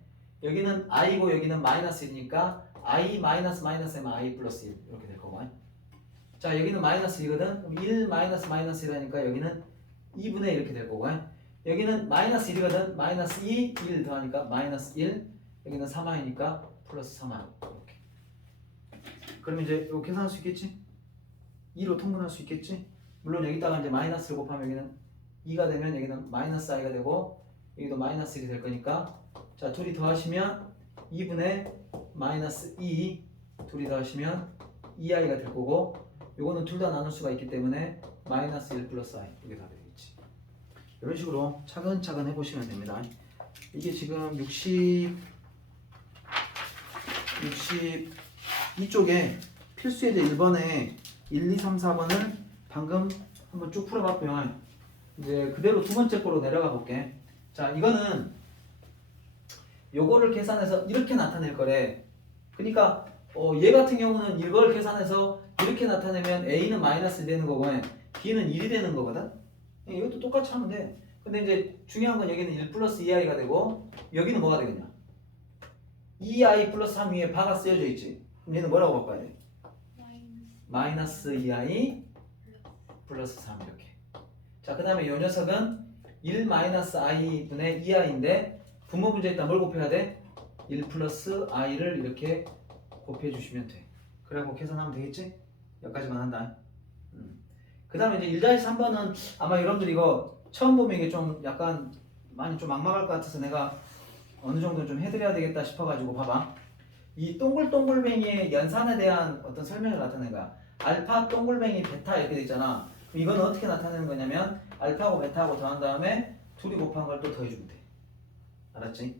여기는 i고 여기는 마이너스 1이니까 i 마이너스 마이너스면 i 플러스 1 이렇게 될 거고. 자, 여기는 마이너스 2거든. 그럼 1 마이너스 마이너스 1하니까 여기는 2분의 이렇게 될 거고. 여기는 마이너스 1이거든. 마이너스 2, 1 더하니까 마이너스 1. 여기는 3i니까 플러스 3i 이렇게. 그럼 이제 이거 계산할 수 있겠지? 2로 통분할 수 있겠지? 물론 여기다가 이제 마이너스를 곱하면 여기는 2가 되면 여기는 마이너스 i가 되고 여기도 마이너스 1이 될 거니까 자, 둘이 더하시면 2분의 마이너스 2 둘이 더하시면 2i가 될 거고 요거는 둘 다 나눌 수가 있기 때문에 마이너스 1 플러스 i 이게 다 되겠지. 이런 식으로 차근차근 해보시면 됩니다. 이게 지금 62쪽에 필수 예제 1번에 1, 2, 3, 4번을 방금 한번 쭉 풀어봤고요. 이제 그대로 두 번째 거로 내려가 볼게. 자, 이거는 요거를 계산해서 이렇게 나타낼 거래. 그러니까 얘 같은 경우는 이걸 계산해서 이렇게 나타내면 A는 마이너스 되는 거고 B는 1이 되는 거거든. 이것도 똑같이 하면 돼. 근데 이제 중요한 건 여기는 1 플러스 2i가 되고 여기는 뭐가 되겠냐? 2i 플러스 3 위에 바가 쓰여져 있지. 그럼 얘는 뭐라고 바꿔야 돼? 마이너스 2i 플러스 3 이렇게. 자, 그 다음에 이 녀석은 1 마이너스 i 분의 2i인데 분모 문제에다 뭘 곱해야 돼? 1 플러스 i를 이렇게 곱해 주시면 돼. 그래갖고 계산하면 되겠지? 여기까지만 한다. 그 다음에 이제 1-3번은 아마 여러분들 이거 처음 보면 이게 좀 약간 많이 좀 막막할 것 같아서 내가 어느 정도 좀 해드려야 되겠다 싶어가지고 봐봐. 이 동글동글뱅이의 연산에 대한 어떤 설명을 나타낸 거야. 알파 동글뱅이 베타 이렇게 돼 있잖아. 그럼 이거는 어떻게 나타내는 거냐면 알파하고 베타하고 더한 다음에 둘이 곱한 걸 또 더해주면 돼. 알았지?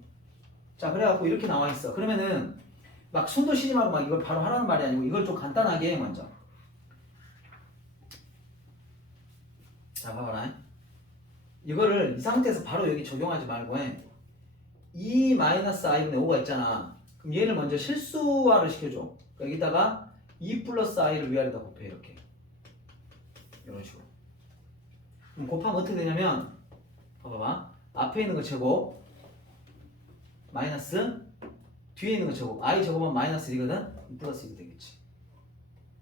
자, 그래갖고 이렇게 나와 있어. 그러면은 막 숨도 쉬지 말고 막 이걸 바로 하라는 말이 아니고 이걸 좀 간단하게 해 먼저. 자, 봐봐라. 이거를 이 상태에서 바로 여기 적용하지 말고 해. 2-i분의 5가 있잖아. 그럼 얘를 먼저 실수화를 시켜줘. 여기다가 2 플러스 i를 위아래다 곱해 이렇게. 이런 식으로. 그럼 곱하면 어떻게 되냐면 봐봐. 앞에 있는 거 제곱 마이너스 뒤에 있는 거 제곱 i 제곱은 마이너스 1이거든? 플러스 1이 되겠지.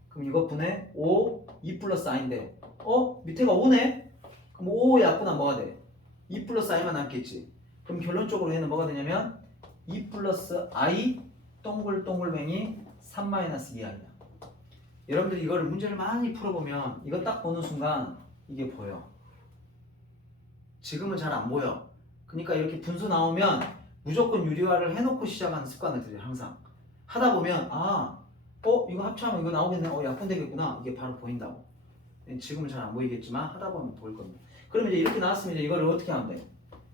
그럼 이것 분의 5 2 플러스 i인데 밑에가 5네? 그럼 5의 약분은 뭐가 돼? 2 플러스 i만 남겠지. 그럼 결론적으로 얘는 뭐가 되냐면 2 플러스 i 동글동글뱅이 3 마이너스 2i다. 여러분들이 이거를 문제를 많이 풀어보면 이거 딱 보는 순간 이게 보여. 지금은 잘 안 보여. 그러니까 이렇게 분수 나오면 무조건 유리화를 해놓고 시작하는 습관을 들여요. 항상 하다 보면 이거 합치하면 이거 나오겠네. 약분되겠구나. 이게 바로 보인다고. 지금은 잘 안 보이겠지만 하다 보면 보일 겁니다. 그러면 이제 이렇게 나왔으면 이제 이거를 어떻게 하면 돼?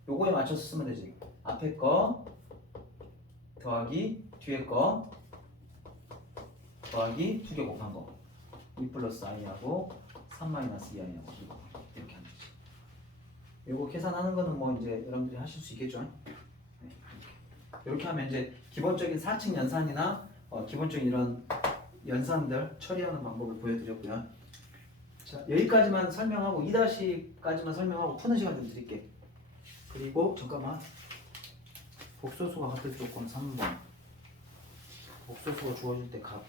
요거에 맞춰서 쓰면 되지. 앞에 거 더하기 뒤에 거 더하기 2개 곱한 거 2 플러스 i하고 3 마이너스 2i하고 이렇게 하면 되지. 요거 계산하는 거는 뭐 이제 여러분들이 하실 수 있겠죠. 네. 이렇게 하면 이제 기본적인 4층 연산이나 기본적인 이런 연산들 처리하는 방법을 보여드렸고요. 자, 여기까지만 설명하고 2-까지만 설명하고 푸는 시간 좀 드릴게. 그리고 잠깐만, 복소수가 같을 조건 3번. 복소수가 주어질 때 값.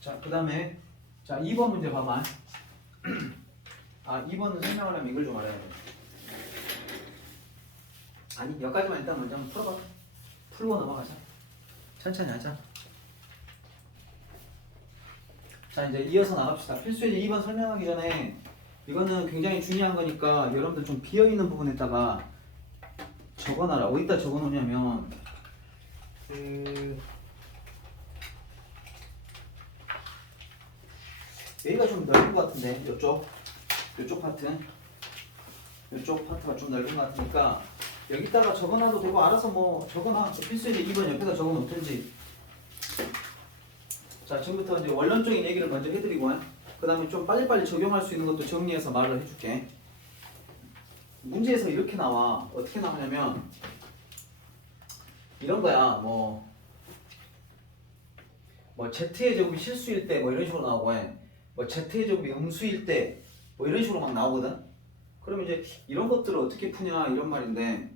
자, 그 다음에 2번 문제 봐봐. 2번은 설명하려면 이걸 좀 알아야 돼. 아니, 여기까지만 일단 먼저 한번 풀어봐. 풀고 넘어가자. 천천히 하자. 자, 이제 이어서 나갑시다. 필수예제 2번 설명하기 전에 이거는 굉장히 중요한 거니까 여러분들 좀 비어있는 부분에다가 적어놔라. 어디다 적어놓냐면 여기가 좀 넓은 것 같은데 이쪽 파트가 좀 넓은 것 같으니까 여기다가 적어놔도 되고 알아서 뭐 적어놔. 필수예제 2번 옆에다 적어놓든지. 자, 지금부터 이제 원론적인 얘기를 먼저 해드리고 그 다음에 좀 빨리빨리 적용할 수 있는 것도 정리해서 말을 해줄게. 문제에서 이렇게 나와. 어떻게 나오냐면 이런 거야. 뭐 z의 제곱이 실수일 때 뭐 이런 식으로 나오고 뭐 z의 제곱이 음수일 때 뭐 이런 식으로 막 나오거든. 그러면 이제 이런 것들을 어떻게 푸냐 이런 말인데,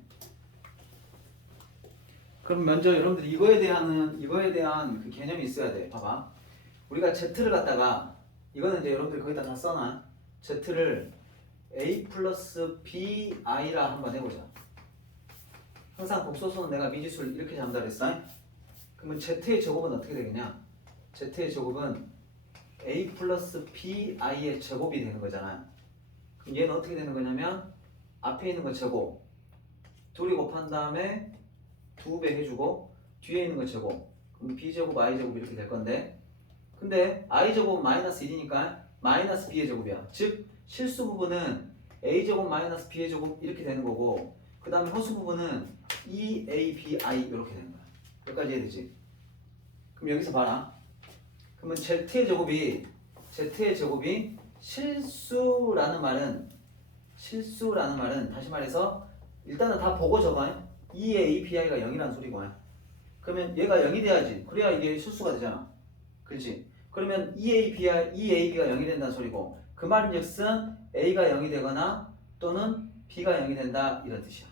그럼 먼저 여러분들이 이거에 대한 그 개념이 있어야 돼. 봐봐. 우리가 z를 갖다가 이거는 이제 여러분들이 거기다 다 써놔. z를 a 플러스 bi라 한번 해보자. 항상 복소수는 내가 미지수를 이렇게 잡는다 그랬어. 그러면 z의 제곱은 어떻게 되겠냐? z의 제곱은 a 플러스 bi의 제곱이 되는 거잖아. 그럼 얘는 어떻게 되는 거냐면 앞에 있는 거 제곱 둘이 곱한 다음에 2배 해주고 뒤에 있는 거 제곱, 그럼 b제곱 i제곱 이렇게 될 건데, 근데 i제곱은 마이너스 1이니까 마이너스 b의 제곱이야. 즉 실수 부분은 a제곱 마이너스 b의 제곱 이렇게 되는 거고, 그 다음에 허수 부분은 2abi 이렇게 되는 거야. 여기까지 해야 되지. 그럼 여기서 봐라. 그러면 z의 제곱이 실수라는 말은 다시 말해서 일단은 다 보고 적어요. 2의 API가 0이라는 소리고. 그러면 얘가 0이 돼야지. 그래야 이게 실수가 되잖아. 그렇지? 그러면 2AB가 0이 된다는 소리고, 그 말인즉슨 A가 0이 되거나 또는 B가 0이 된다 이런 뜻이야.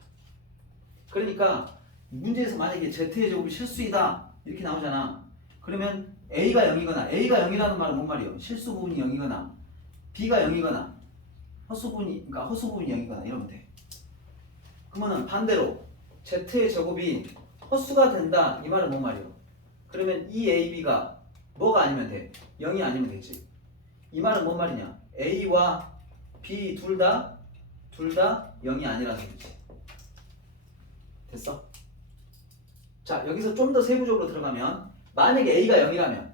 그러니까 문제에서 만약에 Z의 제곱이 실수이다 이렇게 나오잖아. 그러면 A가 0이거나, A가 0이라는 말은 뭔 말이에요? 실수 부분이 0이거나 B가 0이거나 허수 부분이 0이거나 이러면 돼. 그러면은 반대로 z의 제곱이 허수가 된다 이 말은 뭔 말이에요? 그러면 이 AB가 뭐가 아니면 돼? 0이 아니면 되지. 이 말은 뭔 말이냐? A와 B 둘 다 0이 아니라는 소리지. 됐어? 자, 여기서 좀 더 세부적으로 들어가면 만약에 A가 0이라면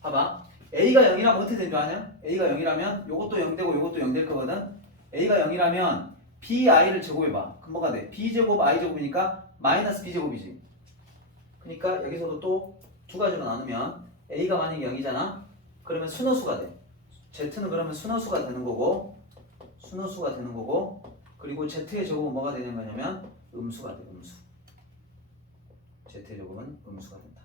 봐봐. A가 0이라면 어떻게 된 줄 아냐? A가 0이라면 요것도 0 되고 요것도 0 될 거거든. A가 0이라면 bi를 제곱해봐. 그럼 뭐가 돼? b제곱 i제곱이니까 마이너스 b제곱이지. 그러니까 여기서도 또 두 가지로 나누면 A가 만약에 0이잖아. 그러면 순허수가 돼. Z는 그러면 순허수가 되는 거고 그리고 Z의 제곱은 뭐가 되는 거냐면 음수가 돼. 음수. Z의 제곱은 음수가 된다.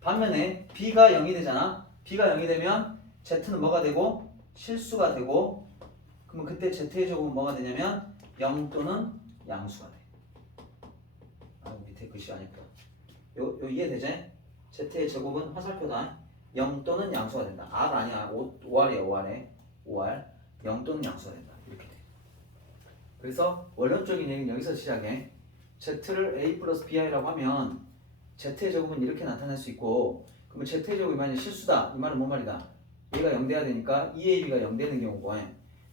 반면에 B가 0이 되잖아. B가 0이 되면 Z는 뭐가 되고? 실수가 되고, 그러면 그때 Z의 제곱은 뭐가 되냐면 0 또는 양수가 돼. 밑에 글씨 안 예쁘다. 요 이해되지? Z의 제곱은 화살표다. 0 또는 양수가 된다. R가 아니야. 5R이야. 5R에. 5R 0 또는 양수가 된다. 이렇게 돼. 그래서 원론적인 얘기는 여기서 시작해. Z를 A 플러스 BI라고 하면 Z의 제곱은 이렇게 나타낼 수 있고, 그러면 Z의 제곱이 만약 실수다. 이 말은 뭔 말이다? 얘가 0 돼야 되니까 2AB가 0 되는 경우고,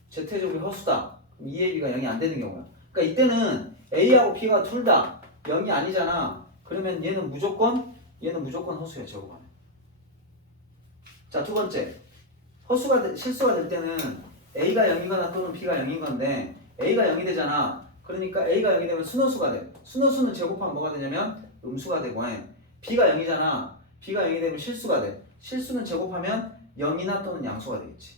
Z의 제곱이 허수다. 그럼 2AB가 0이 안 되는 경우야. 그러니까 이때는 A하고 B가 둘 다 0이 아니잖아. 그러면 얘는 무조건 허수야, 제곱하면. 자, 두 번째. 실수가 될 때는 A가 0이거나 또는 B가 0인 건데, A가 0이 되잖아. 그러니까 A가 0이 되면 순허수가 돼. 순허수는 제곱하면 뭐가 되냐면 음수가 되고, B가 0이잖아. B가 0이 되면 실수가 돼. 실수는 제곱하면 0이나 또는 양수가 되겠지.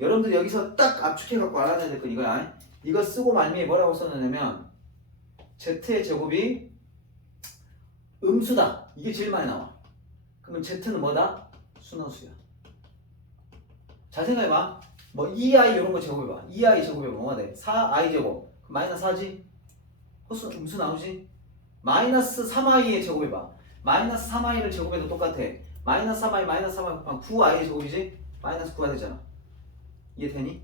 여러분들 여기서 딱 압축해갖고 알아내야 될 건 이거야. 이거 쓰고 말미에 뭐라고 써놓냐면 Z의 제곱이 음수다. 이게 제일 많이 나와. 그러면 Z는 뭐다? 순허수야. 잘 생각해봐. 뭐 2i 이런 거 제곱해봐. 2i 제곱해봐. 뭐가 돼? 4i 제곱. 마이너스 4지? 허수 음수 나오지? 마이너스 3i의 제곱해봐. 마이너스 3i를 제곱해도 똑같아. 마이너스 3i 마이너스 3i 곱하면 9i의 제곱이지? 마이너스 9가 되잖아. 이해되니?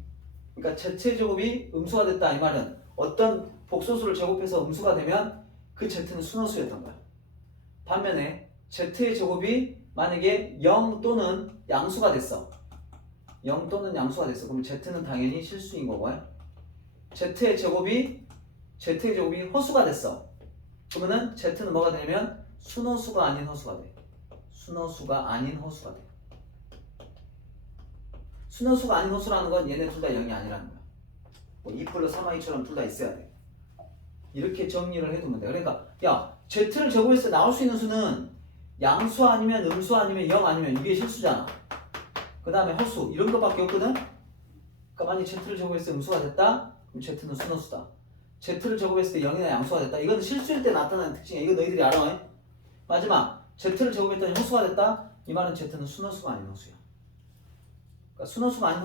그러니까 Z의 제곱이 음수가 됐다 이 말은 어떤 복소수를 제곱해서 음수가 되면 그 Z는 순허수였던 거야. 반면에 Z의 제곱이 만약에 0 또는 양수가 됐어. 0 또는 양수가 됐어. 그럼 Z는 당연히 실수인 거고, Z의 제곱이 허수가 됐어. 그러면은 Z는 뭐가 되냐면 순허수가 아닌 허수가 돼. 순허수가 아닌 허수가 돼. 순허수가 아닌 허수라는 건 얘네 둘 다 0이 아니라는 거야. 뭐 2 플러스 3i처럼 둘 다 있어야 돼. 이렇게 정리를 해두면 돼. 그러니까 야, Z를 제곱해서 나올 수 있는 수는 양수 아니면 음수 아니면 0 아니면 이게 실수잖아. 그 다음에 허수 이런 거밖에 없거든. 그러니까 만약 Z를 제곱했을 때 음수가 됐다. 그럼 Z는 순허수다. Z를 제곱했을 때 0이나 양수가 됐다. 이건 실수일 때 나타나는 특징이야. 이거 너희들이 알아. 마지막 Z를 제곱했더니 허수가 됐다. 이 말은 Z는 순허수가 아닌 허수야. 그러니까 순허수가 아닌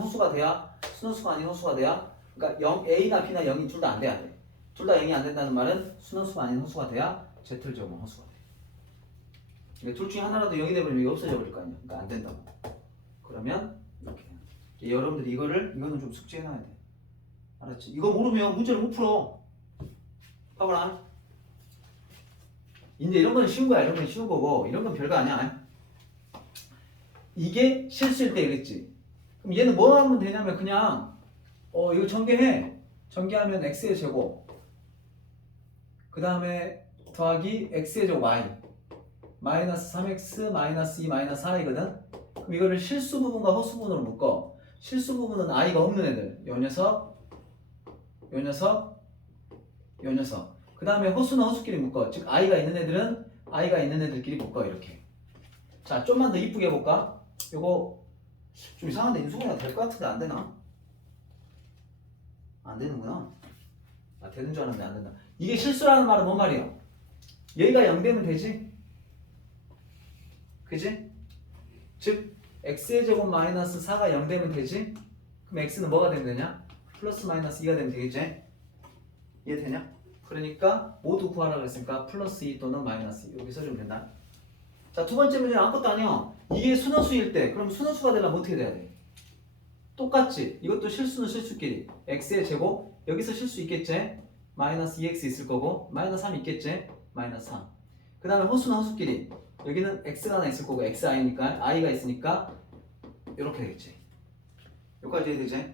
허수가 돼야 그러니까 0, A나 B나 0이 둘 다 안 돼야 돼. 둘 다 0이 안 된다는 말은 순허수가 아닌 허수가 돼야 Z를 제곱하면 허수가 돼. 그러니까 둘 중에 하나라도 0이 되면 여기 없어져 버릴 거 아니야. 그러니까 안 된다고. 그러면 이렇게 여러분들이 이거는 좀 숙지해놔야 돼. 알았지? 이거 모르면 문제를 못 풀어. 봐봐라. 이제 이런 건 쉬운 거야. 이런 건 쉬운 거고 이런 건 별거 아니야. 이게 실수일 때 그랬지. 그럼 얘는 뭐 하면 되냐면 그냥 이거 전개해. 전개하면 x의 제곱 그 다음에 더하기 x의 제곱 y 마이너스 3x 마이너스 2 마이너스 4이거든. 그럼 이거를 실수 부분과 허수 부분으로 묶어. 실수 부분은 i가 없는 애들. 요 녀석 그 다음에 허수는 허수끼리 묶어. 즉 i가 있는 애들은 i가 있는 애들끼리 묶어. 이렇게. 자, 좀만 더 이쁘게 해볼까? 요거 좀 이상한데 인수분해가 될 것 같은데 안 되나? 안 되는구나. 아, 되는 줄 알았는데 안 된다. 이게 실수라는 말은 뭔 말이야? 얘가 0 되면 되지? 그지? 즉 x의 제곱 마이너스 4가 0 되면 되지? 그럼 x는 뭐가 되면 되냐? 플러스 마이너스 2가 되면 되겠지? 이해되냐? 그러니까 모두 구하라 그랬으니까 플러스 2 또는 마이너스 2 여기 써주면 된다. 자, 두 번째 문제는 아무것도 아니야. 이게 순허수일 때 그럼 순허수가 되려면 어떻게 돼야 돼? 똑같지? 이것도 실수는 실수끼리 x의 제곱 여기서 실수 있겠지? 마이너스 2x 있을 거고 마이너스 3 있겠지? 마이너스 3 그 다음에 허수는 허수끼리 여기는 x가 하나 있을 거고 xi니까 i가 있으니까 이렇게 되겠지. 여기까지 해야 되지?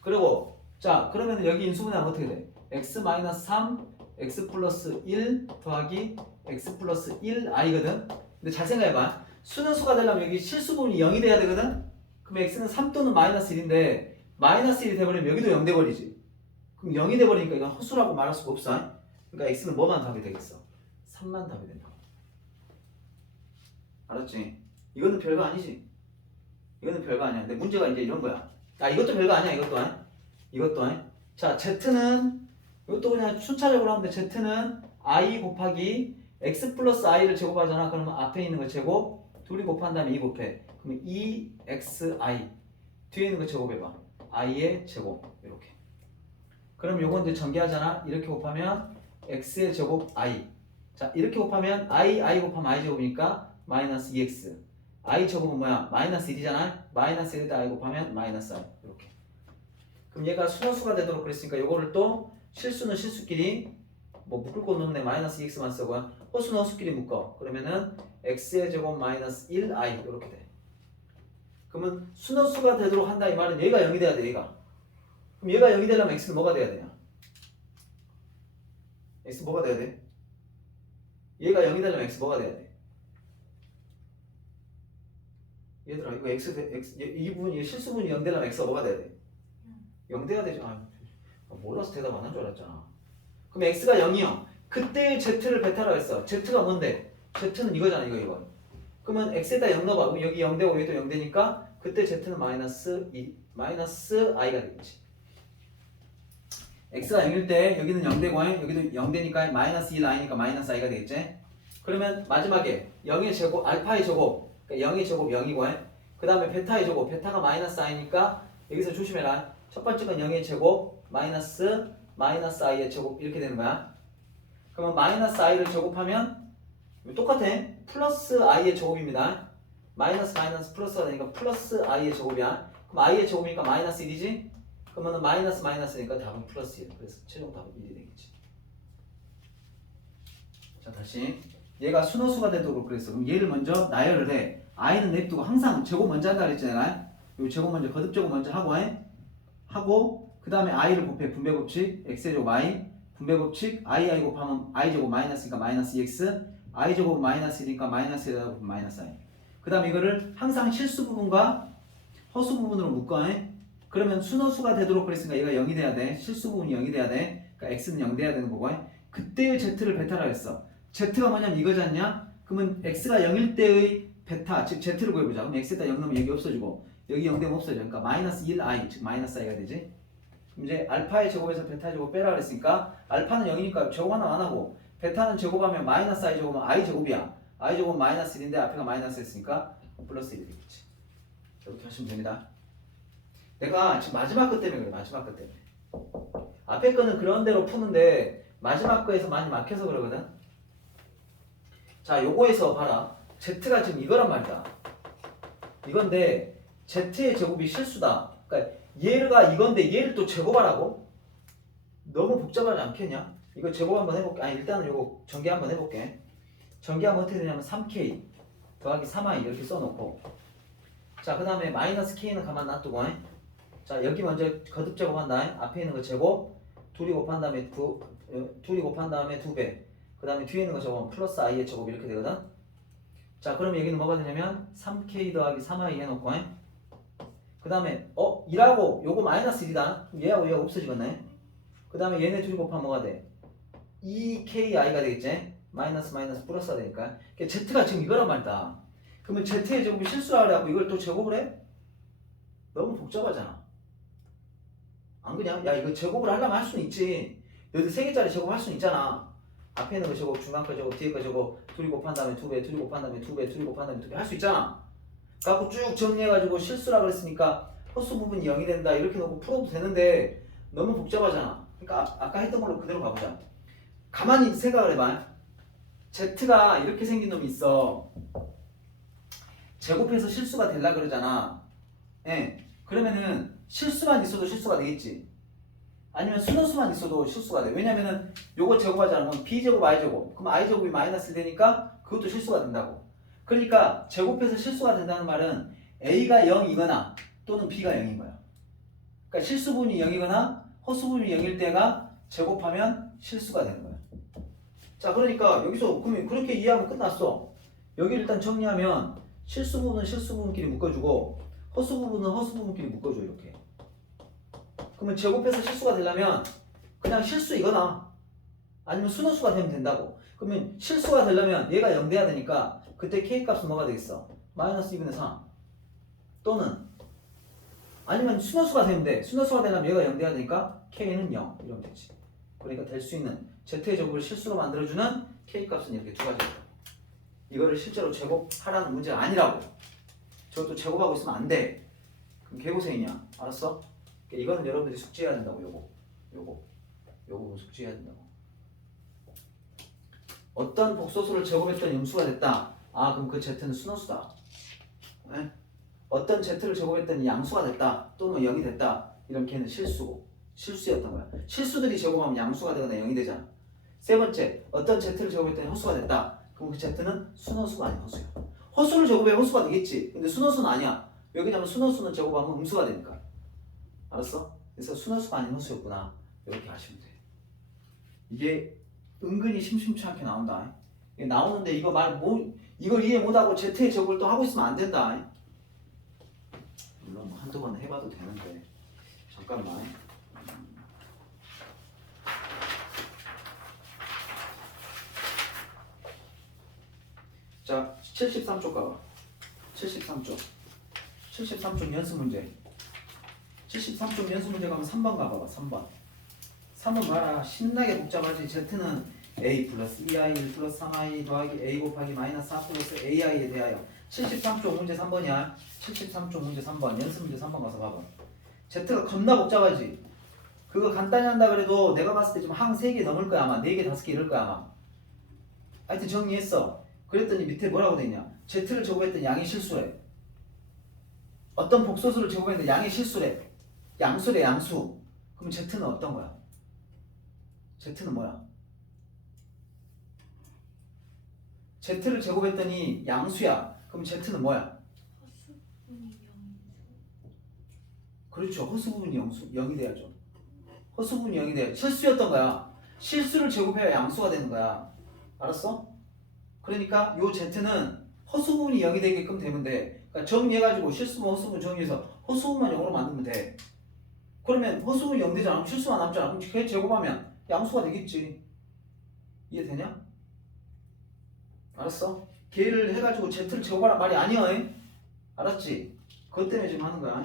그리고 자 그러면 여기 인수분해하면 어떻게 돼? x 마이너스 3 x 플러스 1 더하기 x 플러스 1 i거든. 근데 잘 생각해봐. 순허수가 되려면 여기 실수 부분이 0이 돼야 되거든. 그럼 x는 3 또는 마이너스 1인데 마이너스 1이 돼버리면 여기도 0 돼버리지. 그럼 0이 돼버리니까 이건 허수라고 말할 수가 없어. 그러니까 x는 뭐만 답이 되겠어? 3만 답이 된다. 알았지? 이거는 별거 아니지. 이거는 별거 아니야. 근데 문제가 이제 이런 거야. 아, 이것도 별거 아니야. 이것도 아니. 자, z는 이것도 그냥 순차적으로 하면 돼. z는 i 곱하기 x 플러스 i를 제곱하잖아. 그러면 앞에 있는 거 제곱 둘이 곱한 다음에 2 곱해. 그러면 2xi 뒤에 있는 거 제곱해봐. i의 제곱 이렇게. 그럼 요건 이제 전개하잖아. 이렇게 곱하면 x의 제곱 i. 자, 이렇게 곱하면 i 곱하면 i 제곱이니까 마이너스 2x I 제곱은 뭐야? 마이너스 1이잖아. 마이너스 1에다 I 곱하면 마이너스 I 이렇게. 그럼 얘가 순허수가 되도록 그랬으니까 요거를 또 실수는 실수끼리 뭐 묶을 거 없네. 마이너스 2x만 쓰고 허수는 허수끼리 묶어. 그러면은 x의 제곱 마이너스 1i 이렇게 돼. 그러면 순허수가 되도록 한다 이 말은 얘가 0이 돼야 돼. 얘가. 그럼 얘가 0이 되려면 x는 뭐가 돼야 되냐? x 뭐가 돼야 돼? 얘가 0이 되려면 x 뭐가 돼야 돼? 얘들아 이거 이 부분이 실수분이 0 되려면 x가 뭐가 돼야 돼? 0 돼야 되죠. 몰라서 대답 안 한 줄 알았잖아. 그럼 x가 0이요. 그때 z를 베타라고 했어. z가 뭔데? z는 이거잖아. 이거. 그러면 x에다 0 넣어봐. 그럼 여기 0 되고 여기도 0 되니까 그때 z는 마이너스 i가 되겠지. x가 0일 때 여기는 0 되고 여기도 0 되니까 마이너스 1i니까 마이너스 i가 되겠지. 그러면 마지막에 0의 제곱, 알파의 제곱, 그러니까 0의 제곱 0이고 그 다음에 베타의 제곱, 베타가 마이너스 i니까 여기서 조심해라. 첫 번째 건 0의 제곱 마이너스 i의 제곱 이렇게 되는 거야. 그러면 마이너스 i를 제곱하면 똑같아. 플러스 i의 제곱입니다. 마이너스 플러스가 되니까 플러스 i의 제곱이야. 그럼 i의 제곱이니까 마이너스 1이지? 그러면 마이너스니까 답은 플러스 1. 그래서 최종 답은 1이 되겠지. 자 다시 얘가 순호수가 되도록 그랬어. 그럼 얘를 먼저 나열을 해. i는 냅두고 항상 제곱 먼저 한다 그랬잖아. 요 제곱 먼저 거듭 제곱 먼저 하고 그 다음에 i를 곱해. 분배 법칙 x의 제곱 i 분배 법칙 i 곱하면 i 제곱 마이너스니까 마이너스 2x i 제곱 마이너스 1이니까 마이너스 1에다 곱하면 마이너스 i. 그 다음에 이거를 항상 실수 부분과 허수 부분으로 묶어. 그러면 순허수가 되도록 그랬으니까 얘가 0이 돼야 돼. 실수 부분이 0이 돼야 돼. 그러니까 x는 0 돼야 되는 거고. 그때의 z를 베타라 했어. z가 뭐냐면 이거지 않냐? 그러면 x가 0일 때의 베타, 즉 z를 구해보자. 그럼 x에다 0 넣으면 여기 없어지고 여기 0 되면 없어져. 그러니까 마이너스 1i, 즉 마이너스 i가 되지. 그럼 이제 알파의 제곱에서 베타의 제곱 빼라 그랬으니까 알파는 0이니까 제곱 하나 안 하고 베타는 제곱하면 마이너스 i 제곱은 i 제곱이야. i 제곱 마이너스 1인데 앞에가 마이너스 했으니까 플러스 1이 되겠지. 이렇게 하시면 됩니다. 내가 지금 마지막 것 때문에 그래. 마지막 것 때문에. 앞에 거는 그런 대로 푸는데 마지막 거에서 많이 막혀서 그러거든. 자, 요거에서 봐라. z가 지금 이거란 말이다. 이건데 z의 제곱이 실수다. 그러니까 얘가 이건데 얘를 또 제곱하라고? 너무 복잡하지 않겠냐? 이거 제곱 한번 해볼게. 아니 일단은 요거 전개 한번 해볼게. 전개하면 어떻게 되냐면 3k 더하기 3i 이렇게 써놓고 자 그 다음에 마이너스 k는 가만 놔두고 자 여기 먼저 거듭 제곱한다. 앞에 있는 거 제곱 둘이 곱한 다음에 둘이 곱한 다음에 2배 그 다음에 뒤에 있는 거 제곱 플러스 i의 제곱 이렇게 되거든. 자 그러면 여기는 뭐가 되냐면 3k 더하기 3i 해놓고 그 다음에 2라고 요거 마이너스 1이다. 얘하고 얘가 없어지겠네. 그 다음에 얘네 둘이 곱하면 뭐가 돼? 2ki가 되겠지? 마이너스 플러스가 되니까 z가 지금 이거란 말이다. 그러면 z의 제곱이 실수라 그래갖고 이걸 또 제곱을 해? 너무 복잡하잖아. 안 그냥? 야 이거 제곱을 하려면 할 수는 있지. 여기 3개짜리 제곱할 수는 있잖아. 앞에 있는 거 제곱, 중간 거 제곱, 뒤에 거 제곱 둘이 곱한 다음에 2배, 둘이 곱한 다음에 2배, 둘이 곱한 다음에 2배 할 수 있잖아. 갖고 쭉 정리해가지고 실수라 그랬으니까 허수 부분이 0이 된다 이렇게 놓고 풀어도 되는데 너무 복잡하잖아. 그러니까 아까 했던 걸로 그대로 가보자. 가만히 생각을 해봐. z가 이렇게 생긴 놈이 있어. 제곱해서 실수가 되려 그러잖아. 예. 그러면은 실수만 있어도 실수가 되겠지. 아니면 순호수만 있어도 실수가 돼. 왜냐면은 요거 제곱하자면 b제곱 i제곱. 그럼 i제곱이 마이너스 되니까 그것도 실수가 된다고. 그러니까 제곱해서 실수가 된다는 말은 a가 0이거나 또는 b가 0인 거야. 그러니까 실수분이 0이거나 허수분이 0일 때가 제곱하면 실수가 되는 거야. 자 그러니까 여기서 그러면 그렇게 이해하면 끝났어. 여기 일단 정리하면 실수 부분은 실수 부분끼리 묶어주고 허수 부분은 허수 부분끼리 묶어줘 이렇게. 그러면 제곱해서 실수가 되려면 그냥 실수이거나 아니면 순호수가 되면 된다고. 그러면 실수가 되려면 얘가 0 돼야 되니까 그때 k 값은 뭐가 되겠어? 마이너스 2분의 3 또는 아니면 순호수가 되면 돼. 순호수가 되려면 얘가 0 돼야 되니까 k는 0 이러면 되지. 그러니까 될 수 있는 z의 제곱을 실수로 만들어주는 k 값은 이렇게 두 가지다. 이거를 실제로 제곱하라는 문제가 아니라고. 저것도 제곱하고 있으면 안 돼. 그럼 개고생이냐? 알았어? 이거는 여러분들이 숙지해야 된다고. 요거 숙지해야 된다고. 어떤 복소수를 제곱했더니 음수가 됐다. 아 그럼 그 z는 순호수다. 에? 어떤 z를 제곱했더니 양수가 됐다 또는 0이 됐다 이런 걔는 실수고 실수였던 거야. 실수들이 제곱하면 양수가 되거나 0이 되잖아. 세 번째 어떤 z를 제곱했더니 허수가 됐다. 그럼 그 z는 순허수가 아니야 허수야. 허수를 제곱해 허수가 되겠지. 근데 순허수는 아니야. 왜 그러냐면 순허수는 제곱하면 음수가 되니까. 알았어? 그래서 순허수가 아닌 허수였구나. 이렇게 아시면 돼. 이게 은근히 심심치 않게 나온다. 이게 나오는데 이거 이걸 이해 못하고 z의 제곱을 또 하고 있으면 안 된다. 물론 뭐 한두 번 해봐도 되는데 잠깐만. 자 73쪽 가봐. 73쪽 연습 문제. 73쪽 연습 문제 가면 3번 가봐봐. 3번 봐라. 신나게 복잡하지. z는 a 플러스 2i 1 플러스 3i 더하기 a 곱하기 마이너스 4 플러스 ai에 대하여 73쪽 문제 3번이야. 73쪽 문제 3번 연습 문제 3번 가서 봐봐. z가 겁나 복잡하지. 그거 간단히 한다 그래도 내가 봤을 때 지금 항 3개 넘을 거야 아마. 4개 5개 이럴 거야 아마. 하여튼 정리했어. 그랬더니 밑에 뭐라고 되냐. z를 제곱했더니 양이 실수래. 어떤 복소수를 제곱했는데 양이 실수래. 양수래 양수. 그럼 z는 어떤 거야? z는 뭐야? z를 제곱했더니 양수야. 그럼 z는 뭐야? 허수분이 명수. 그렇죠. 허수부분이 0이 돼야죠. 허수부분이 0이 돼야죠. 실수였던 거야. 실수를 제곱해야 양수가 되는 거야. 알았어? 그러니까 요 z는 허수부분이 0이 되게끔 되면 돼. 그러니까 정리해가지고 실수분 허수분 정리해서 허수분만 0으로 만들면 돼. 그러면 허수분이 0 되잖아. 그럼 실수가 남잖아. 그럼 걔 제곱하면 양수가 되겠지. 이해되냐? 알았어? 걔를 해가지고 z를 제곱하란 말이 아니야. 알았지? 그것 때문에 지금 하는 거야.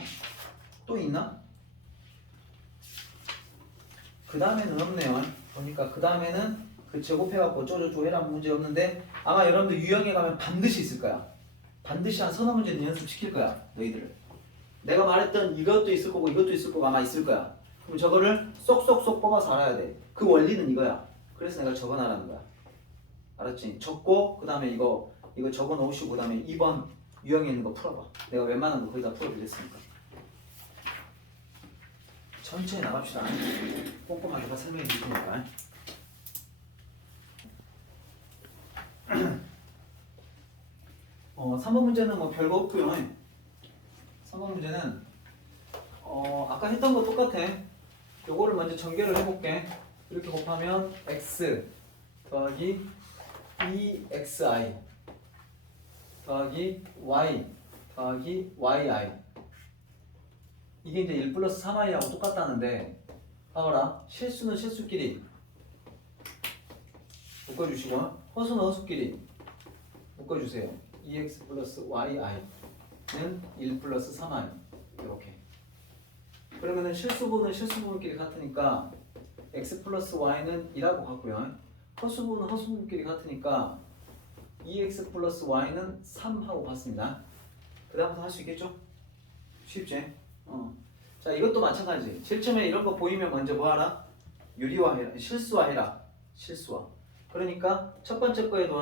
또 있나? 그 다음에는 없네요. 보니까 그 다음에는 그 제곱해갖고 어쩌고저쩌고 해라는 문제 없는데 아마 여러분들 유형에 가면 반드시 있을 거야. 반드시 한 서너 문제는 연습시킬 거야. 너희들을. 내가 말했던 이것도 있을 거고 이것도 있을 거고 아마 있을 거야. 그럼 저거를 쏙쏙쏙 뽑아서 알아야 돼. 그 원리는 이거야. 그래서 내가 적어놔라는 거야. 알았지? 적고 그 다음에 이거 적어놓으시고 그 다음에 2번 유형에 있는 거 풀어봐. 내가 웬만한 거 거의 다 풀어드렸으니까. 천천히 나갑시다. 꼼꼼하게 다 설명해 드릴 테니까. 3번 문제는 뭐 별거 없고요. 3번 문제는 아까 했던 거 똑같아. 요거를 먼저 전개를 해볼게. 이렇게 곱하면 x 더하기 2xi 더하기 y 더하기 yi 이게 이제 1 플러스 3i하고 똑같다는데 봐봐라. 실수는 실수끼리 묶어주시고 허수는 허수끼리 묶어주세요. 2x 플러스 yi는 1 플러스 3i 이렇게. 그러면은 실수분은 실수분끼리 같으니까 x 플러스 y는 2라고 같고요. 허수분은 허수분끼리 같으니까 2x 플러스 y는 3하고 같습니다. 그 다음부터 할 수 있겠죠? 쉽지? 자 이것도 마찬가지. 제일 처음에 이런 거 보이면 먼저 뭐하라? 유리화해라. 실수화해라. 실수화. 그러니까 첫 번째 거에도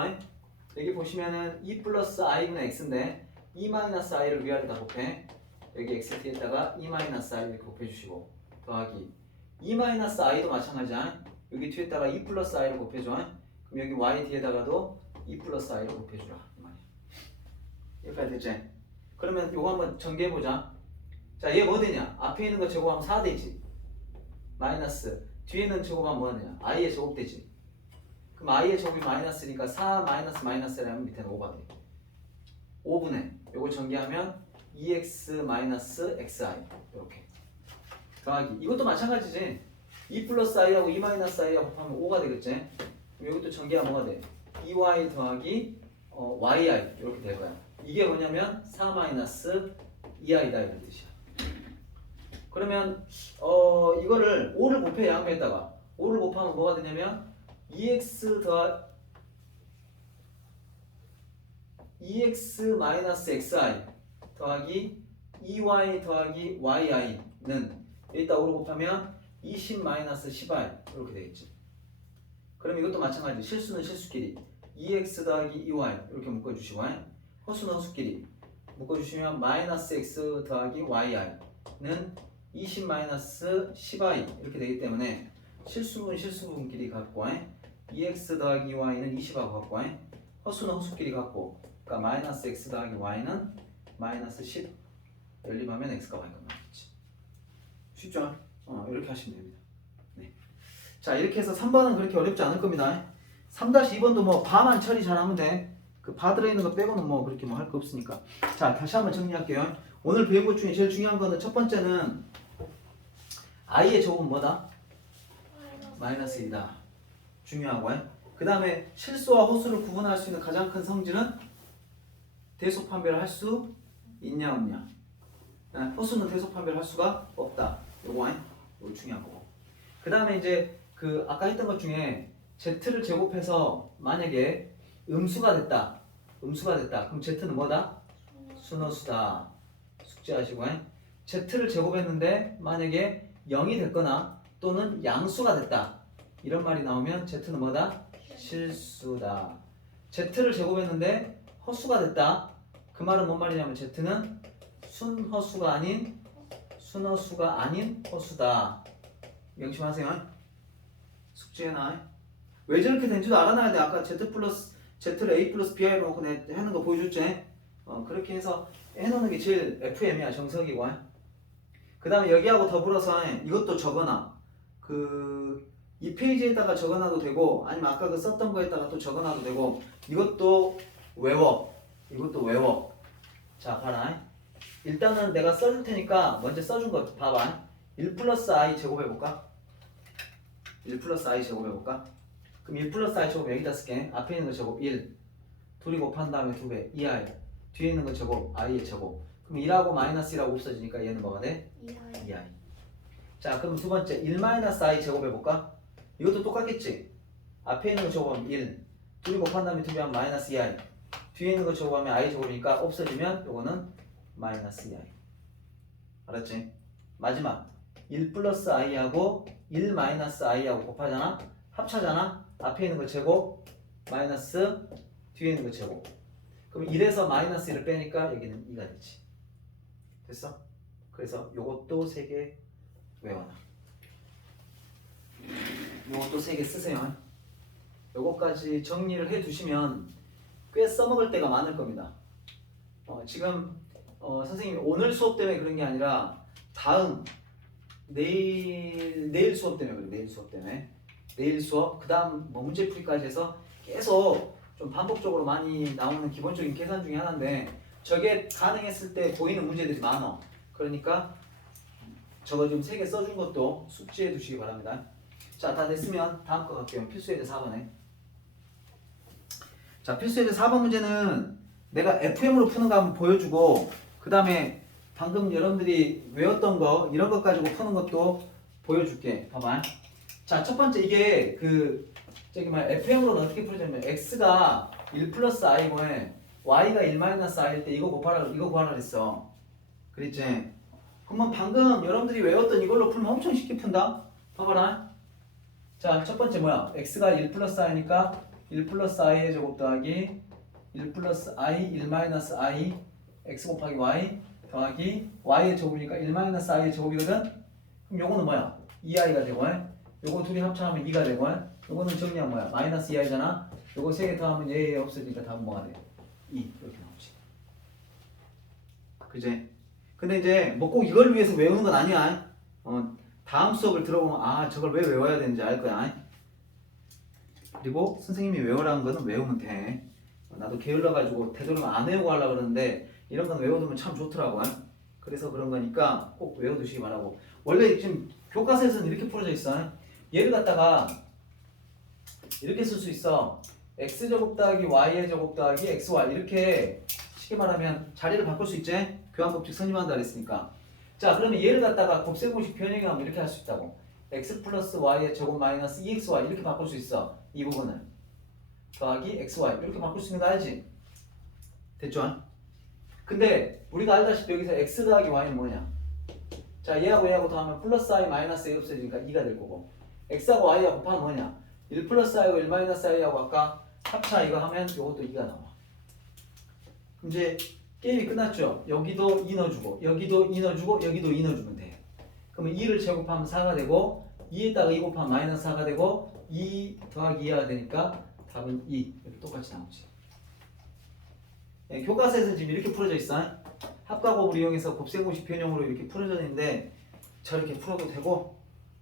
여기 보시면은 2 플러스 i분의 x인데 2 마이너스 i를 위아래다 곱해. 여기 x 뒤에다가 2 마이너스 i 이렇게 곱해주시고 더하기 2 마이너스 i도 마찬가지야. 여기 뒤에다가 2 플러스 i를 곱해줘. 그럼 여기 y 뒤에다가도 2 플러스 i를 곱해주라 이 말이야. 여기까지 됐지? 그러면 요거 한번 전개해보자. 자, 얘 뭐 되냐? 앞에 있는 거 제곱하면 4 되지. 마이너스 뒤에는 제곱하면 뭐 되냐? i의 제곱 되지. 그럼 i의 제곱이 마이너스니까 4 마이너스 마이너스라면 밑에는 5가 돼. 5분의 요거 전개하면 2x 마이너스 xi 이렇게 더하기 이것도 마찬가지지. 2 플러스 i하고 2 마이너스 i하고 곱하면 5가 되겠지. 그럼 이것도 전개하면 뭐가 돼? 2y 더하기 yi 이렇게 될 거야. 이게 뭐냐면 4 마이너스 2i다 이런 뜻이야. 그러면 이거를 5를 곱해 양변에다가 5를 곱하면 뭐가 되냐면 2x 마이너스 xi 더하기 2y 더하기 yi는 여기다 5를 곱하면 20 마이너스 10i 이렇게 되겠지. 그럼 이것도 마찬가지. 실수는 실수끼리 2x 더하기 2y 이렇게 묶어주시고 허수는 허수끼리 묶어주시면 마이너스 x 더하기 yi는 20 마이너스 10i 이렇게 되기 때문에 실수분 실수분끼리 같고 2x 더하기 y는 20하고 같고 허수는 허수끼리 같고 그러니까 마이너스 x 더하기 y는 마이너스 10 연립하면 x가 y가 나오겠지. 쉽죠? 이렇게 하시면 됩니다. 네. 자 이렇게 해서 3번은 그렇게 어렵지 않을 겁니다. 3-2번도 뭐 바만 처리 잘하면 돼. 그 바 들어있는 거 빼고는 뭐 그렇게 뭐 할 거 없으니까. 자 다시 한번 정리할게요. 오늘 배운 것 중에 제일 중요한 거는 첫 번째는 i의 제곱은 뭐다? 마이너스 1이다. 중요하고요. 그 다음에 실수와 호수를 구분할 수 있는 가장 큰 성질은 대소 판별을 할 수 있냐 없냐. 호수는 대소 판별을 할 수가 없다. 요거 중요한 거고. 그 다음에 이제 그 아까 했던 것 중에 z를 제곱해서 만약에 음수가 됐다. 그럼 z는 뭐다? 순호수다. 숙지하시고 z를 제곱했는데 만약에 0이 됐거나 또는 양수가 됐다. 이런 말이 나오면 z는 뭐다? 실수다. z를 제곱했는데 허수가 됐다. 그 말은 뭔 말이냐면 z는 순허수가 아닌 순허수가 아닌 허수다. 명심하세요. 숙지해놔. 왜 저렇게 된지도 알아놔야 돼. 아까 z를 a 플러스 bi로 놓고 해놓은 거 보여줬지? 그렇게 해서 해놓는 게 제일 FM이야. 정석이고. 그 다음에 여기하고 더불어서 이것도 적어놔. 이 페이지에다가 적어놔도 되고 아니면 아까 그 썼던 거에다가 또 적어놔도 되고 이것도 외워. 자 봐라. 일단은 내가 써줄 테니까 먼저 써준 거 봐봐. 1 플러스 i 제곱해볼까? 1 플러스 i 제곱해볼까? 그럼 1 플러스 i 제곱 여기다 쓸게. 앞에 있는 거 제곱 1 둘이 곱한 다음에 2배 2i 뒤에 있는 거 제곱 i의 제곱. 그럼 1하고 마이너스 1하고 없어지니까 얘는 뭐가 돼? 2i. 자 그럼 두 번째 1 마이너스 i 제곱해볼까? 이것도 똑같겠지? 앞에 있는 거 제곱하면 1 둘이 곱한 다음에 2배하면 마이너스 2i 뒤에 있는 거 제곱하면 i 제곱이니까 없어지면 요거는 마이너스 2i. 알았지? 마지막 1 플러스 i하고 1 마이너스 i하고 곱하잖아? 합차잖아? 앞에 있는 거 제곱 마이너스 뒤에 있는 거 제곱. 그럼 1에서 마이너스 1을 빼니까 여기는 2가 되지. 됐어? 그래서 요것도 3개 외워놔. 요것도 3개 쓰세요. 요것까지 정리를 해 두시면 꽤 써먹을 때가 많을 겁니다. 지금 선생님이 오늘 수업 때문에 그런 게 아니라 다음 내일 수업 때문에 그래. 내일 수업 그 다음 뭐 문제풀이까지 해서 계속 좀 반복적으로 많이 나오는 기본적인 계산 중에 하나인데 저게 가능했을 때 보이는 문제들이 많아. 그러니까 저거 지금 3개 써준 것도 숙지해 두시기 바랍니다. 자, 다 됐으면 다음 거 갈게요. 필수예제 4번에. 자, 필수예제 4번 문제는 내가 FM으로 푸는 거 한번 보여주고 그 다음에 방금 여러분들이 외웠던 거 이런 것 가지고 푸는 것도 보여줄게. 봐봐. 자, 첫 번째 이게 FM으로는 어떻게 풀어주냐면 x가 1 플러스 i고 y가 1 마이너스 i일 때 이거 구하라 그랬어. 그랬지? 그러면 방금 여러분들이 외웠던 이걸로 풀면 엄청 쉽게 푼다. 봐봐라. 자, 첫 번째 뭐야? x가 1 플러스 i니까 1 플러스 i의 제곱 더하기 1 플러스 i 1 마이너스 i x 곱하기 y 더하기 y의 제곱이니까 1 마이너스 i의 제곱이거든? 그럼 요거는 뭐야? 2i가 되고 요거 둘이 합쳐하면 2가 되고 요거는 정리하면 뭐야? 마이너스 2i잖아? 요거 3개 더하면 얘 없어지니까 답은 뭐가 돼? 2 이렇게 나오지. 그제? 근데 이제 뭐 꼭 이걸 위해서 외우는 건 아니야. 다음 수업을 들어보면 저걸 왜 외워야 되는지 알 거야. 그리고 선생님이 외우라는 거는 외우면 돼. 나도 게을러가지고 되도록이면 안 외우고 하려고 그러는데 이런 건 외워두면 참 좋더라고. 그래서 그런 거니까 꼭 외워두시기 바라고. 원래 지금 교과서에서는 이렇게 풀어져 있어. 얘를 갖다가 이렇게 쓸 수 있어. x제곱 더하기 y의 제곱 더하기 xy 이렇게 쉽게 말하면 자리를 바꿀 수 있지? 교환법칙 선임한다 그랬으니까. 자, 그러면 얘를 갖다가 곱셈공식 변형하면 이렇게 할 수 있다고. x 플러스 y의 제곱 마이너스 2xy 이렇게 바꿀 수 있어. 이 부분을 더하기 xy 이렇게 바꿀 수 있는 거 알지? 됐죠? 근데 우리가 알다시피 여기서 x 더하기 y는 뭐냐? 자, 얘하고 더하면 플러스 i 마이너스 a 없어지니까 2가 될 거고 x하고 y하고 곱하면 뭐냐? 1 플러스 i하고 1 마이너스 i하고 아까 합차 이거 하면 이것도 2가 나와. 그럼 이제 게임이 끝났죠? 여기도 2 넣어주고 여기도 2 넣어주고 여기도 2 넣어주면 돼. 그러면 2를 제곱하면 4가 되고 2에다가 2 곱하면 마이너스 4가 되고 2 더하기 2가 되니까 답은 2 이렇게 똑같이 나오지. 예, 교과서에서 지금 이렇게 풀어져 있어. 합과곱을 이용해서 곱셈공식 변형으로 이렇게 풀어져 있는데 저렇게 풀어도 되고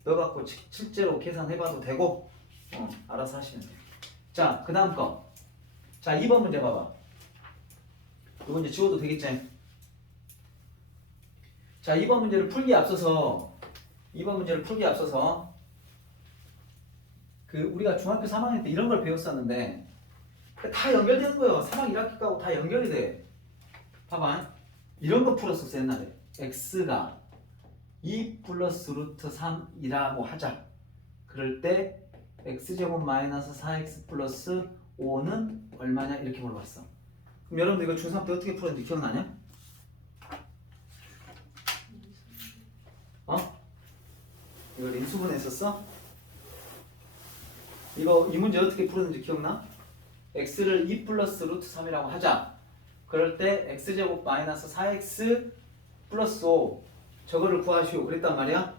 넣어갖고 실제로 계산해봐도 되고 알아서 하시면 돼요. 자, 그 다음 거. 자, 2번 문제 봐봐. 이거 이제 지워도 되겠지? 자, 2번 문제를 풀기에 앞서서 그 우리가 중학교 3학년 때 이런 걸 배웠었는데 다 연결되는 거예요. 3학 1학기하고 다 연결이 돼. 봐봐. 이런 거 풀었었어 옛날에. x가 2 플러스 루트 3이라고 하자. 그럴 때 x제곱 마이너스 4x 플러스 5는 얼마냐 이렇게 물어봤어. 그럼 여러분들 이거 중3 때 어떻게 풀었는지 기억나냐? 이걸 인수분해 했었어? 이 문제 어떻게 풀었는지 기억나? x를 2 플러스 루트 3이라고 하자. 그럴 때 x제곱 마이너스 4x 플러스 5 저거를 구하시오 그랬단 말이야.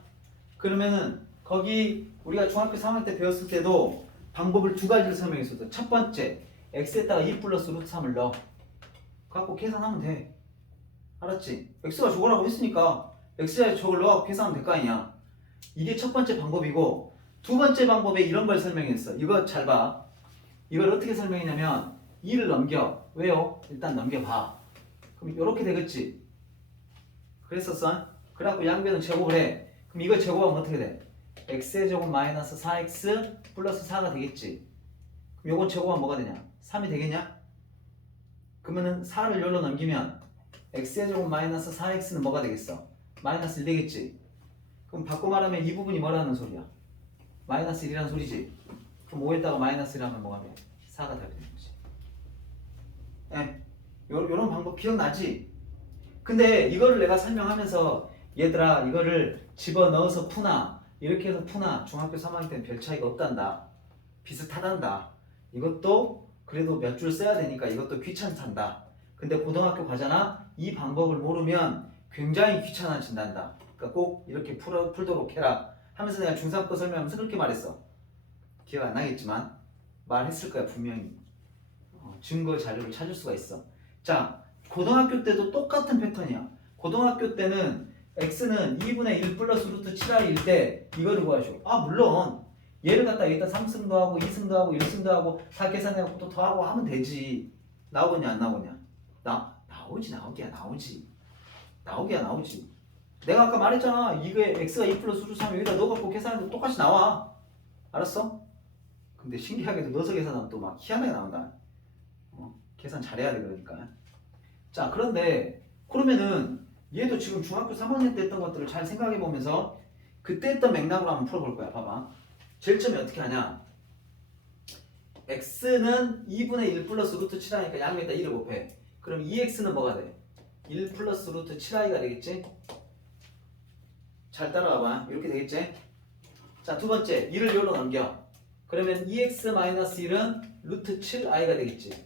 그러면은 거기 우리가 중학교 3학년 때 배웠을 때도 방법을 두 가지를 설명했었어. 첫 번째 x에다가 2 플러스 루트 3을 넣어 갖고 계산하면 돼. 알았지? x가 저거라고 했으니까 x에 저걸 넣어갖고 계산하면 될 거 아니야. 이게 첫 번째 방법이고 두 번째 방법에 이런 걸 설명했어. 이거 잘 봐. 이걸 어떻게 설명했냐면 2를 넘겨. 왜요? 일단 넘겨봐. 그럼 이렇게 되겠지? 그랬었어? 그래갖고 양변은 제곱을 해. 그럼 이걸 제곱하면 어떻게 돼? x의 제곱 마이너스 4x 플러스 4가 되겠지? 그럼 요건 제곱하면 뭐가 되냐? 3이 되겠냐? 그러면은 4를 여기로 넘기면 x의 제곱 마이너스 4x는 뭐가 되겠어? 마이너스 1 되겠지? 그럼 바꿔 말하면 이 부분이 뭐라는 소리야? 마이너스 1이라는 소리지? 그럼 5에다가 마이너스 1하면 뭐가 돼? 4가 답이 되는 거지. 예, 요런 방법 기억나지? 근데 이거를 내가 설명하면서 얘들아 이거를 집어넣어서 푸나 이렇게 해서 푸나 중학교 3학년 때는 별 차이가 없단다. 비슷하단다. 이것도 그래도 몇 줄 써야 되니까 이것도 귀찮단다. 근데 고등학교 가잖아? 이 방법을 모르면 굉장히 귀찮아진단다. 그러니까 꼭 이렇게 풀도록 해라 하면서 내가 중3 거 설명하면서 그렇게 말했어. 기억 안 나겠지만 말했을 거야 분명히. 증거 자료를 찾을 수가 있어. 자, 고등학교 때도 똑같은 패턴이야. 고등학교 때는 x는 2분의 1 플러스 루트 7r일 때 이거를 구하셔. 아 물론 얘를 갖다 여기다 3승도 하고 2승도 하고 1승도 하고 다 계산해갖고 또 더하고 하면 되지. 나오겠냐 안 나오겠냐? 나오지. 내가 아까 말했잖아. 이게 x가 2 플러스 루트 3 여기다 넣어갖고 계산해도 똑같이 나와. 알았어? 근데 신기하게도 넣어서 계산하면 또 막 희한하게 나온다. 계산 잘해야 돼 그러니까. 자, 그런데 그러면은 얘도 지금 중학교 3학년 때 했던 것들을 잘 생각해 보면서 그때 했던 맥락으로 한번 풀어볼 거야. 봐봐. 제일 처음에 어떻게 하냐? x는 2분의 1 플러스 루트 7i니까 양면에다 1을 곱해. 그럼 2x는 뭐가 돼? 1 플러스 루트 7i가 되겠지? 잘 따라와봐. 이렇게 되겠지? 자, 두 번째 1을 여기로 넘겨. 그러면 2x-1은 루트 7i가 되겠지?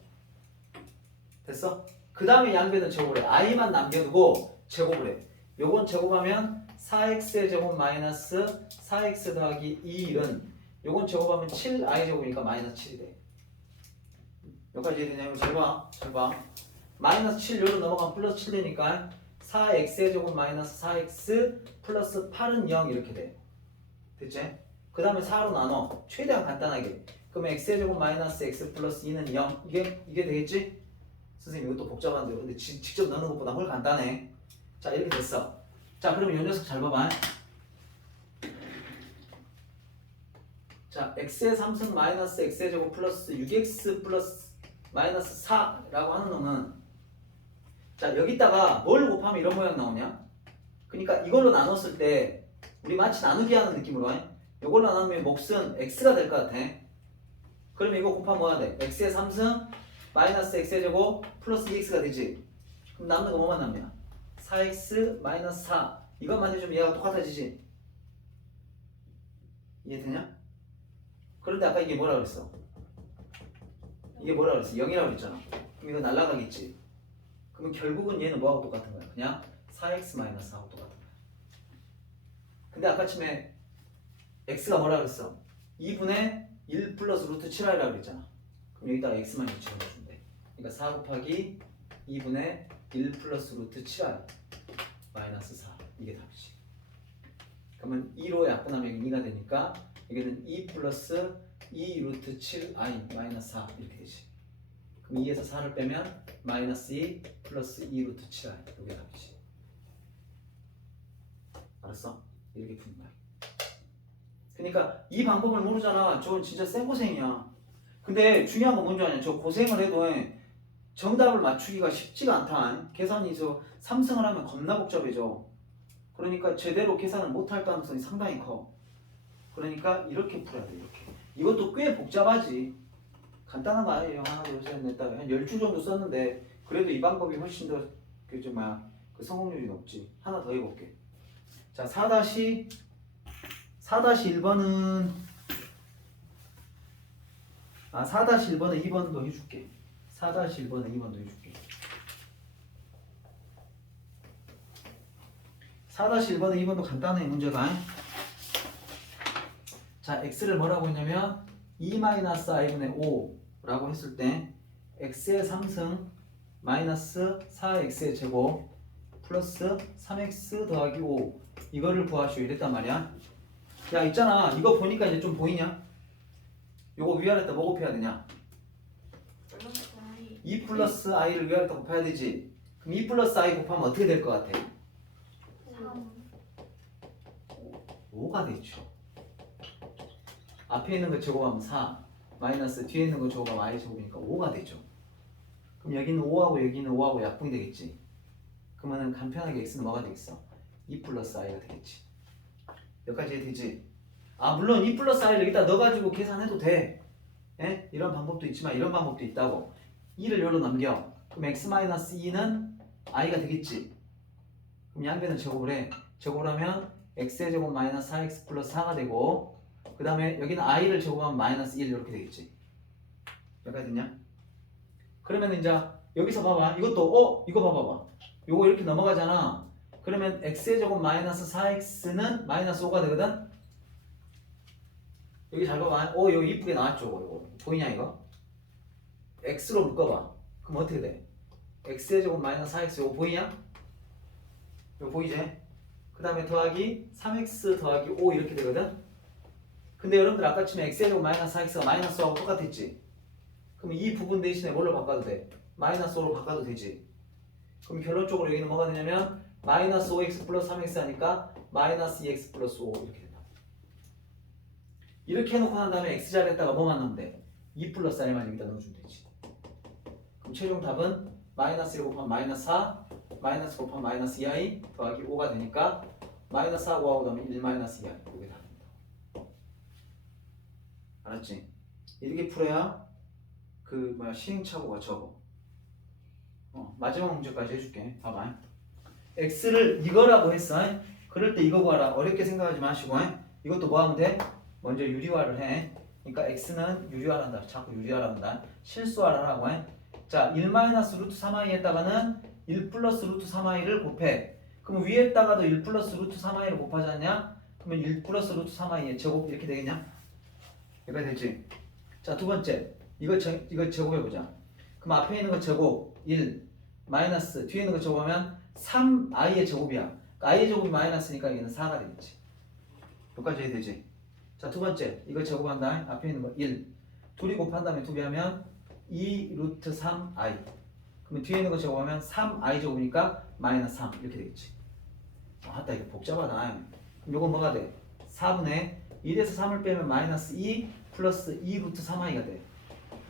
됐어? 그 다음에 양변은 제곱을 해. i만 남겨두고 제곱을 해. 요건 제곱하면 4x의 제곱 마이너스 4x 더하기 2은 요건 제곱하면 7i 제곱이니까 마이너스 7이 돼. 여기까지 이해되냐면 잘 봐. 마이너스 7 요로 넘어가면 플러스 7 되니까 4x의 제곱 마이너스 4x 플러스 8은 0 이렇게 돼. 됐지? 그 다음에 4로 나눠. 최대한 간단하게. 그러면 x의 제곱 마이너스 x 플러스 2는 0. 이게 되겠지? 선생님 이것도 복잡한데 근데 직접 넣는 것보다 훨씬 간단해. 자, 이렇게 됐어. 자, 그러면 이 녀석 잘 봐봐. 자, x의 3승 마이너스 x의 제곱 플러스 6x 플러스 마이너스 4라고 하는 놈은 자, 여기다가 뭘 곱하면 이런 모양 나오냐? 그러니까 이걸로 나눴을 때 우리 마치 나누기 하는 느낌으로 이걸로 나누면 몫은 x가 될 것 같아. 그러면 이거 곱하면 뭐가 돼? x의 3승 마이너스 x의 제곱 플러스 2x가 되지. 그럼 남는 거 뭐만 남냐? 4x 마이너스 4 이것만 해주면 얘가 똑같아지지. 이해되냐? 그런데 아까 이게 뭐라 그랬어? 이게 뭐라 그랬어? 0이라고 그랬잖아. 그럼 이거 날라가겠지. 그러면 결국은 얘는 뭐하고 똑같은 거야? 그냥 4x-4하고 똑같은 거야. 근데 아까 처음에 x가 뭐라 그랬어? 2분의 1 플러스 루트 7i라고 그랬잖아. 그럼 여기다가 x만 집어넣어주면 돼. 그러니까 4 곱하기 2분의 1 플러스 루트 7i 마이너스 4. 이게 답이지. 그러면 2로 약분하면 여기 2가 되니까 여기는 2 플러스 2 루트 7i 마이너스 4 이렇게 되지. 그럼 2에서 4를 빼면 마이너스 2 플러스 2 루트 7i 이게 답이지. 알았어? 이렇게 푸는 거야. 그러니까 이 방법을 모르잖아. 저건 진짜 생고생이야. 근데 중요한 건 뭔지 아냐? 저 고생을 해도 정답을 맞추기가 쉽지가 않다. 계산이 저 3승을 하면 겁나 복잡해져. 그러니까 제대로 계산을 못할 가능성이 상당히 커. 그러니까 이렇게 풀어야 돼. 이렇게. 이것도 꽤 복잡하지. 간단한 거 아니에요. 하나, 둘, 셋, 넷, 다섯, 한 10줄 정도 썼는데 그래도 이 방법이 훨씬 더 그 성공률이 높지. 하나 더 해볼게. 자, 4-1번은 4-1번은 2번도 해줄게. 4-1번은 2번도 해줄게. 4-1번은 2번도 간단해 문제가. 자, x를 뭐라고 했냐면 2-i분의 5라고 했을 때 x의 3승 마이너스 4x의 제곱 플러스 3x 더하기 5 이거를 구하시오 이랬단 말이야. 야, 있잖아. 이거 보니까 이제 좀 보이냐? 요거 위아래다 뭐 곱해야 되냐? 플러스 i 2 플러스 i를 위아래다 곱해야 되지. 그럼 2 플러스 i 곱하면 어떻게 될 것 같아? 3 5가 되죠. 앞에 있는 거 제곱하면 4 마이너스 뒤에 있는 거 제곱하면 i 제곱이니까 5가 되죠. 그럼 여기는 5하고 여기는 5하고 약분이 되겠지. 그러면은 간편하게 x는 뭐가 되겠어? 2 플러스 i가 되겠지. 여기까지 되지? 아, 물론 2 플러스 i를 여기다 넣어가지고 계산해도 돼. 예? 이런 방법도 있지만 이런 방법도 있다고. 2를 여기로 남겨. 그럼 x 마이너스 2는 i가 되겠지. 그럼 양변을 제곱을 해. 제곱을 하면 x의 제곱 마이너스 4x 플러스 4가 되고 그 다음에 여기는 i를 제곱하면 마이너스 1 이렇게 되겠지. 여기까지 됐냐? 그러면 이제 여기서 봐봐. 이것도 이거 봐봐봐. 요거 이렇게 넘어가잖아. 그러면 x의 제곱 마이너스 4x는 마이너스 5가 되거든? 여기 잘 봐봐. 여기 이쁘게 나왔죠. 이거 보이냐 이거? x로 묶어봐. 그럼 어떻게 돼? x의 제곱 마이너스 4x 이거 보이냐? 이거 보이지? 그 다음에 더하기 3x 더하기 5 이렇게 되거든? 근데 여러분들 아까 치면 x의 제곱 마이너스 4x가 마이너스 5하고 똑같았지? 그럼 이 부분 대신에 뭘로 바꿔도 돼? 마이너스 5로 바꿔도 되지? 그럼 결론적으로 여기는 뭐가 되냐면 마이너스 5x 플러스 3x 하니까 마이너스 2x 플러스 5 이렇게 된다. 이렇게 해놓고 난 다음에 x자리에다가 뭐만 넣으면 돼? 2 플러스 i만 여기다 넣어주면 되지. 그럼 최종 답은 마이너스 1 곱하면 마이너스 4 마이너스 곱하면 마이너스 2i 더하기 5가 되니까 마이너스 4 5하고 더하면 1 마이너스 2i 이게 답입니다. 알았지? 이렇게 풀어야 시행착오가 적어. 마지막 문제까지 해줄게. 봐봐. x를 이거라고 했어. 그럴 때 이거 구하라. 어렵게 생각하지 마시고 이것도 뭐 하면 돼? 먼저 유리화를 해. 그러니까 x는 유리화한다. 자꾸 유리화한다. 실수화라고 해. 자, 1 마이너스 루트 3i에다가는 1 플러스 루트 3i를 곱해. 그럼 위에다가도 1 플러스 루트 3i를 곱하지 않냐? 그러면 1 플러스 루트 3i의 제곱 이렇게 되겠냐? 여기까지 되지? 자, 두 번째. 이거 제곱해보자. 그럼 앞에 있는 거 제곱 1 마이너스 뒤에 있는 거 제곱하면 3i의 제곱이야. 그러니까 i의 제곱이 마이너스니까 얘는 4가 되겠지. 여기까지 해야 되지? 자, 두 번째. 이거 제곱한다. 앞에 있는 거 1 둘이 곱한 다음에 2배 하면 2 루트 3i 그러면 뒤에 있는 거 제곱하면 3i 제곱이니까 마이너스 3 이렇게 되겠지. 맞다, 이거 복잡하다. 그럼 요건 뭐가 돼? 4분의 1에서 3을 빼면 마이너스 2 플러스 2 루트 3i가 돼.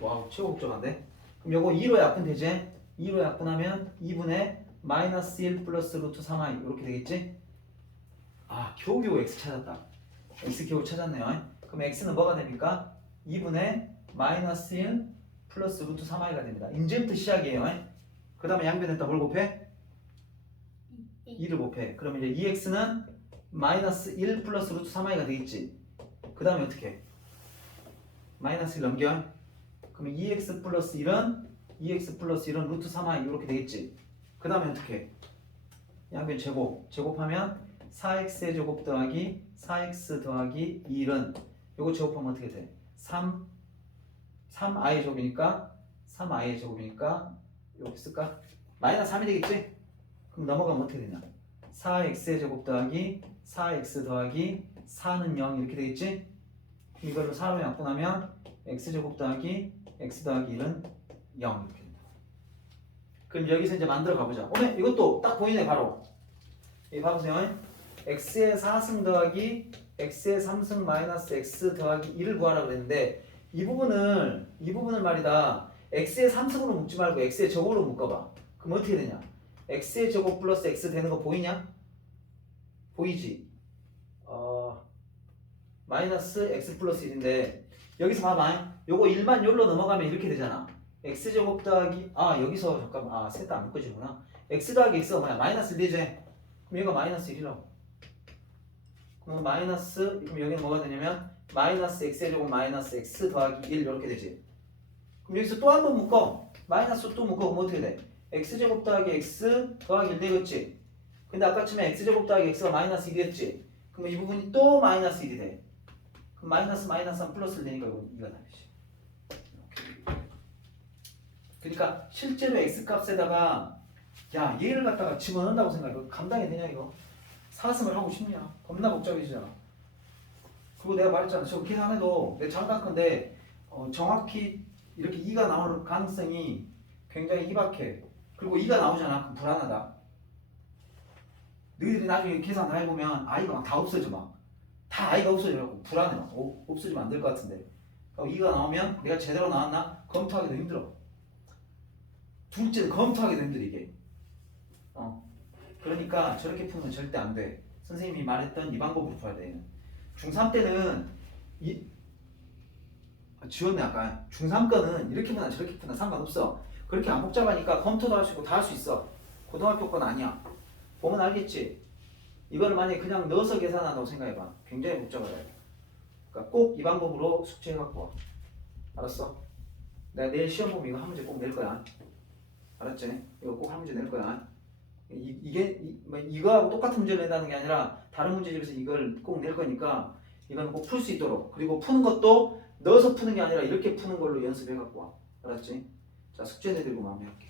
와우, 최고 복잡한데? 그럼 요거 2로 약분되지? 2로 약분하면 2분의 마이너스 1 플러스 루트 3i 이렇게 되겠지? 겨우겨우 x 찾았다. x 겨우 찾았네요. 그럼 x는 뭐가 됩니까? 2분의 마이너스 1 플러스 루트 3i가 됩니다. 이제부터 시작이에요. 그 다음에 양변에다 뭘 곱해? 2를 곱해. 그러면 이제 2x는 마이너스 1 플러스 루트 3i가 되겠지. 그 다음에 어떻게 해? 마이너스 1 넘겨. 그러면 2x 플러스 1은 2x 플러스 1은 루트 3i 이렇게 되겠지. 그 다음에 어떻게 해? 양변 제곱하면 4x의 제곱 더하기 4x 더하기 1은 요거 제곱하면 어떻게 돼? 3i의 제곱이니까 3i의 제곱이니까 여기 쓸까? 마이너스 3이 되겠지? 그럼 넘어가면 어떻게 되냐? 4x의 제곱 더하기 4x 더하기 4는 0 이렇게 되겠지? 그럼 이걸로 4로 약분하면 x제곱 더하기 x 더하기 1은 0 이렇게 된다. 그럼 여기서 이제 만들어 가보자. 오늘 이것도 딱 보이네 바로. 이 봐보세요. x의 4승 더하기 x의 3승 마이너스 x 더하기 1을 구하라 그랬는데 이 부분을 말이다. x의 3승으로 묶지 말고 x의 제곱으로 묶어봐. 그럼 어떻게 되냐? x의 제곱 플러스 x 되는 거 보이냐? 보이지? 마이너스 x 플러스 1인데 여기서 봐봐. 요거 1만 요로 넘어가면 이렇게 되잖아. x제곱 더하기 여기서 잠깐만 셋 다 안 묶어지구나. x 더하기 x가 뭐야? 마이너스 1이지? 그럼 얘가 마이너스 1이라고. 그럼 마이너스 그럼 여기는 뭐가 되냐면 마이너스 x의 제곱 마이너스 x 더하기 1 이렇게 되지. 그럼 여기서 또 한 번 묶어. 마이너스 또 묶어. 그럼 어떻게 돼? x제곱 더하기 x 더하기 1 되겠지? 근데 아까처럼 x제곱 더하기 x가 마이너스 1이었지? 그럼 이 부분이 또 마이너스 1이 돼. 그럼 마이너스 하면 플러스를 되니까 이거 답이지. 그러니까 실제로 x 값에다가 야 얘를 갖다가 집어넣는다고 생각해. 이거 감당이 되냐 이거? 사슴을 하고 싶냐? 겁나 복잡해지잖아. 그리고 내가 말했잖아. 저 계산해도 내 장단컨대 정확히 이렇게 2가 나올 가능성이 굉장히 희박해. 그리고 2가 나오잖아. 그럼 불안하다. 너희들이 나중에 계산 다 해보면 i가 막 다 없어져 막. 다 i가 없어져갖고 불안해 막. 없어지면 안 될 것 같은데. 2가 나오면 내가 제대로 나왔나? 검토하기도 힘들어. 둘째는 검토하기도 힘들어 이게. 그러니까 저렇게 풀면 절대 안 돼. 선생님이 말했던 이 방법으로 풀어야 돼. 중3 때는 지웠네 아까. 중3 거는 이렇게 푸나 저렇게 푸나 상관없어. 그렇게 안 복잡하니까 검토도 할 수 있고 다 할 수 있어. 고등학교 건 아니야. 보면 알겠지? 이거를 만약에 그냥 넣어서 계산한다고 생각해봐. 굉장히 복잡하다. 그러니까 꼭 이 방법으로 숙제해갖고 와. 알았어? 내가 내일 시험 보면 이거 한 문제 꼭 낼 거야. 알았지? 이거 꼭 한 문제 낼 거야. 이거하고 똑같은 문제를 낸다는 게 아니라 다른 문제집에서 이걸 꼭 낼 거니까 이거는 꼭 풀 수 있도록. 그리고 푸는 것도 넣어서 푸는 게 아니라 이렇게 푸는 걸로 연습해갖고 와. 알았지? 자, 숙제 내들고 마무리할게.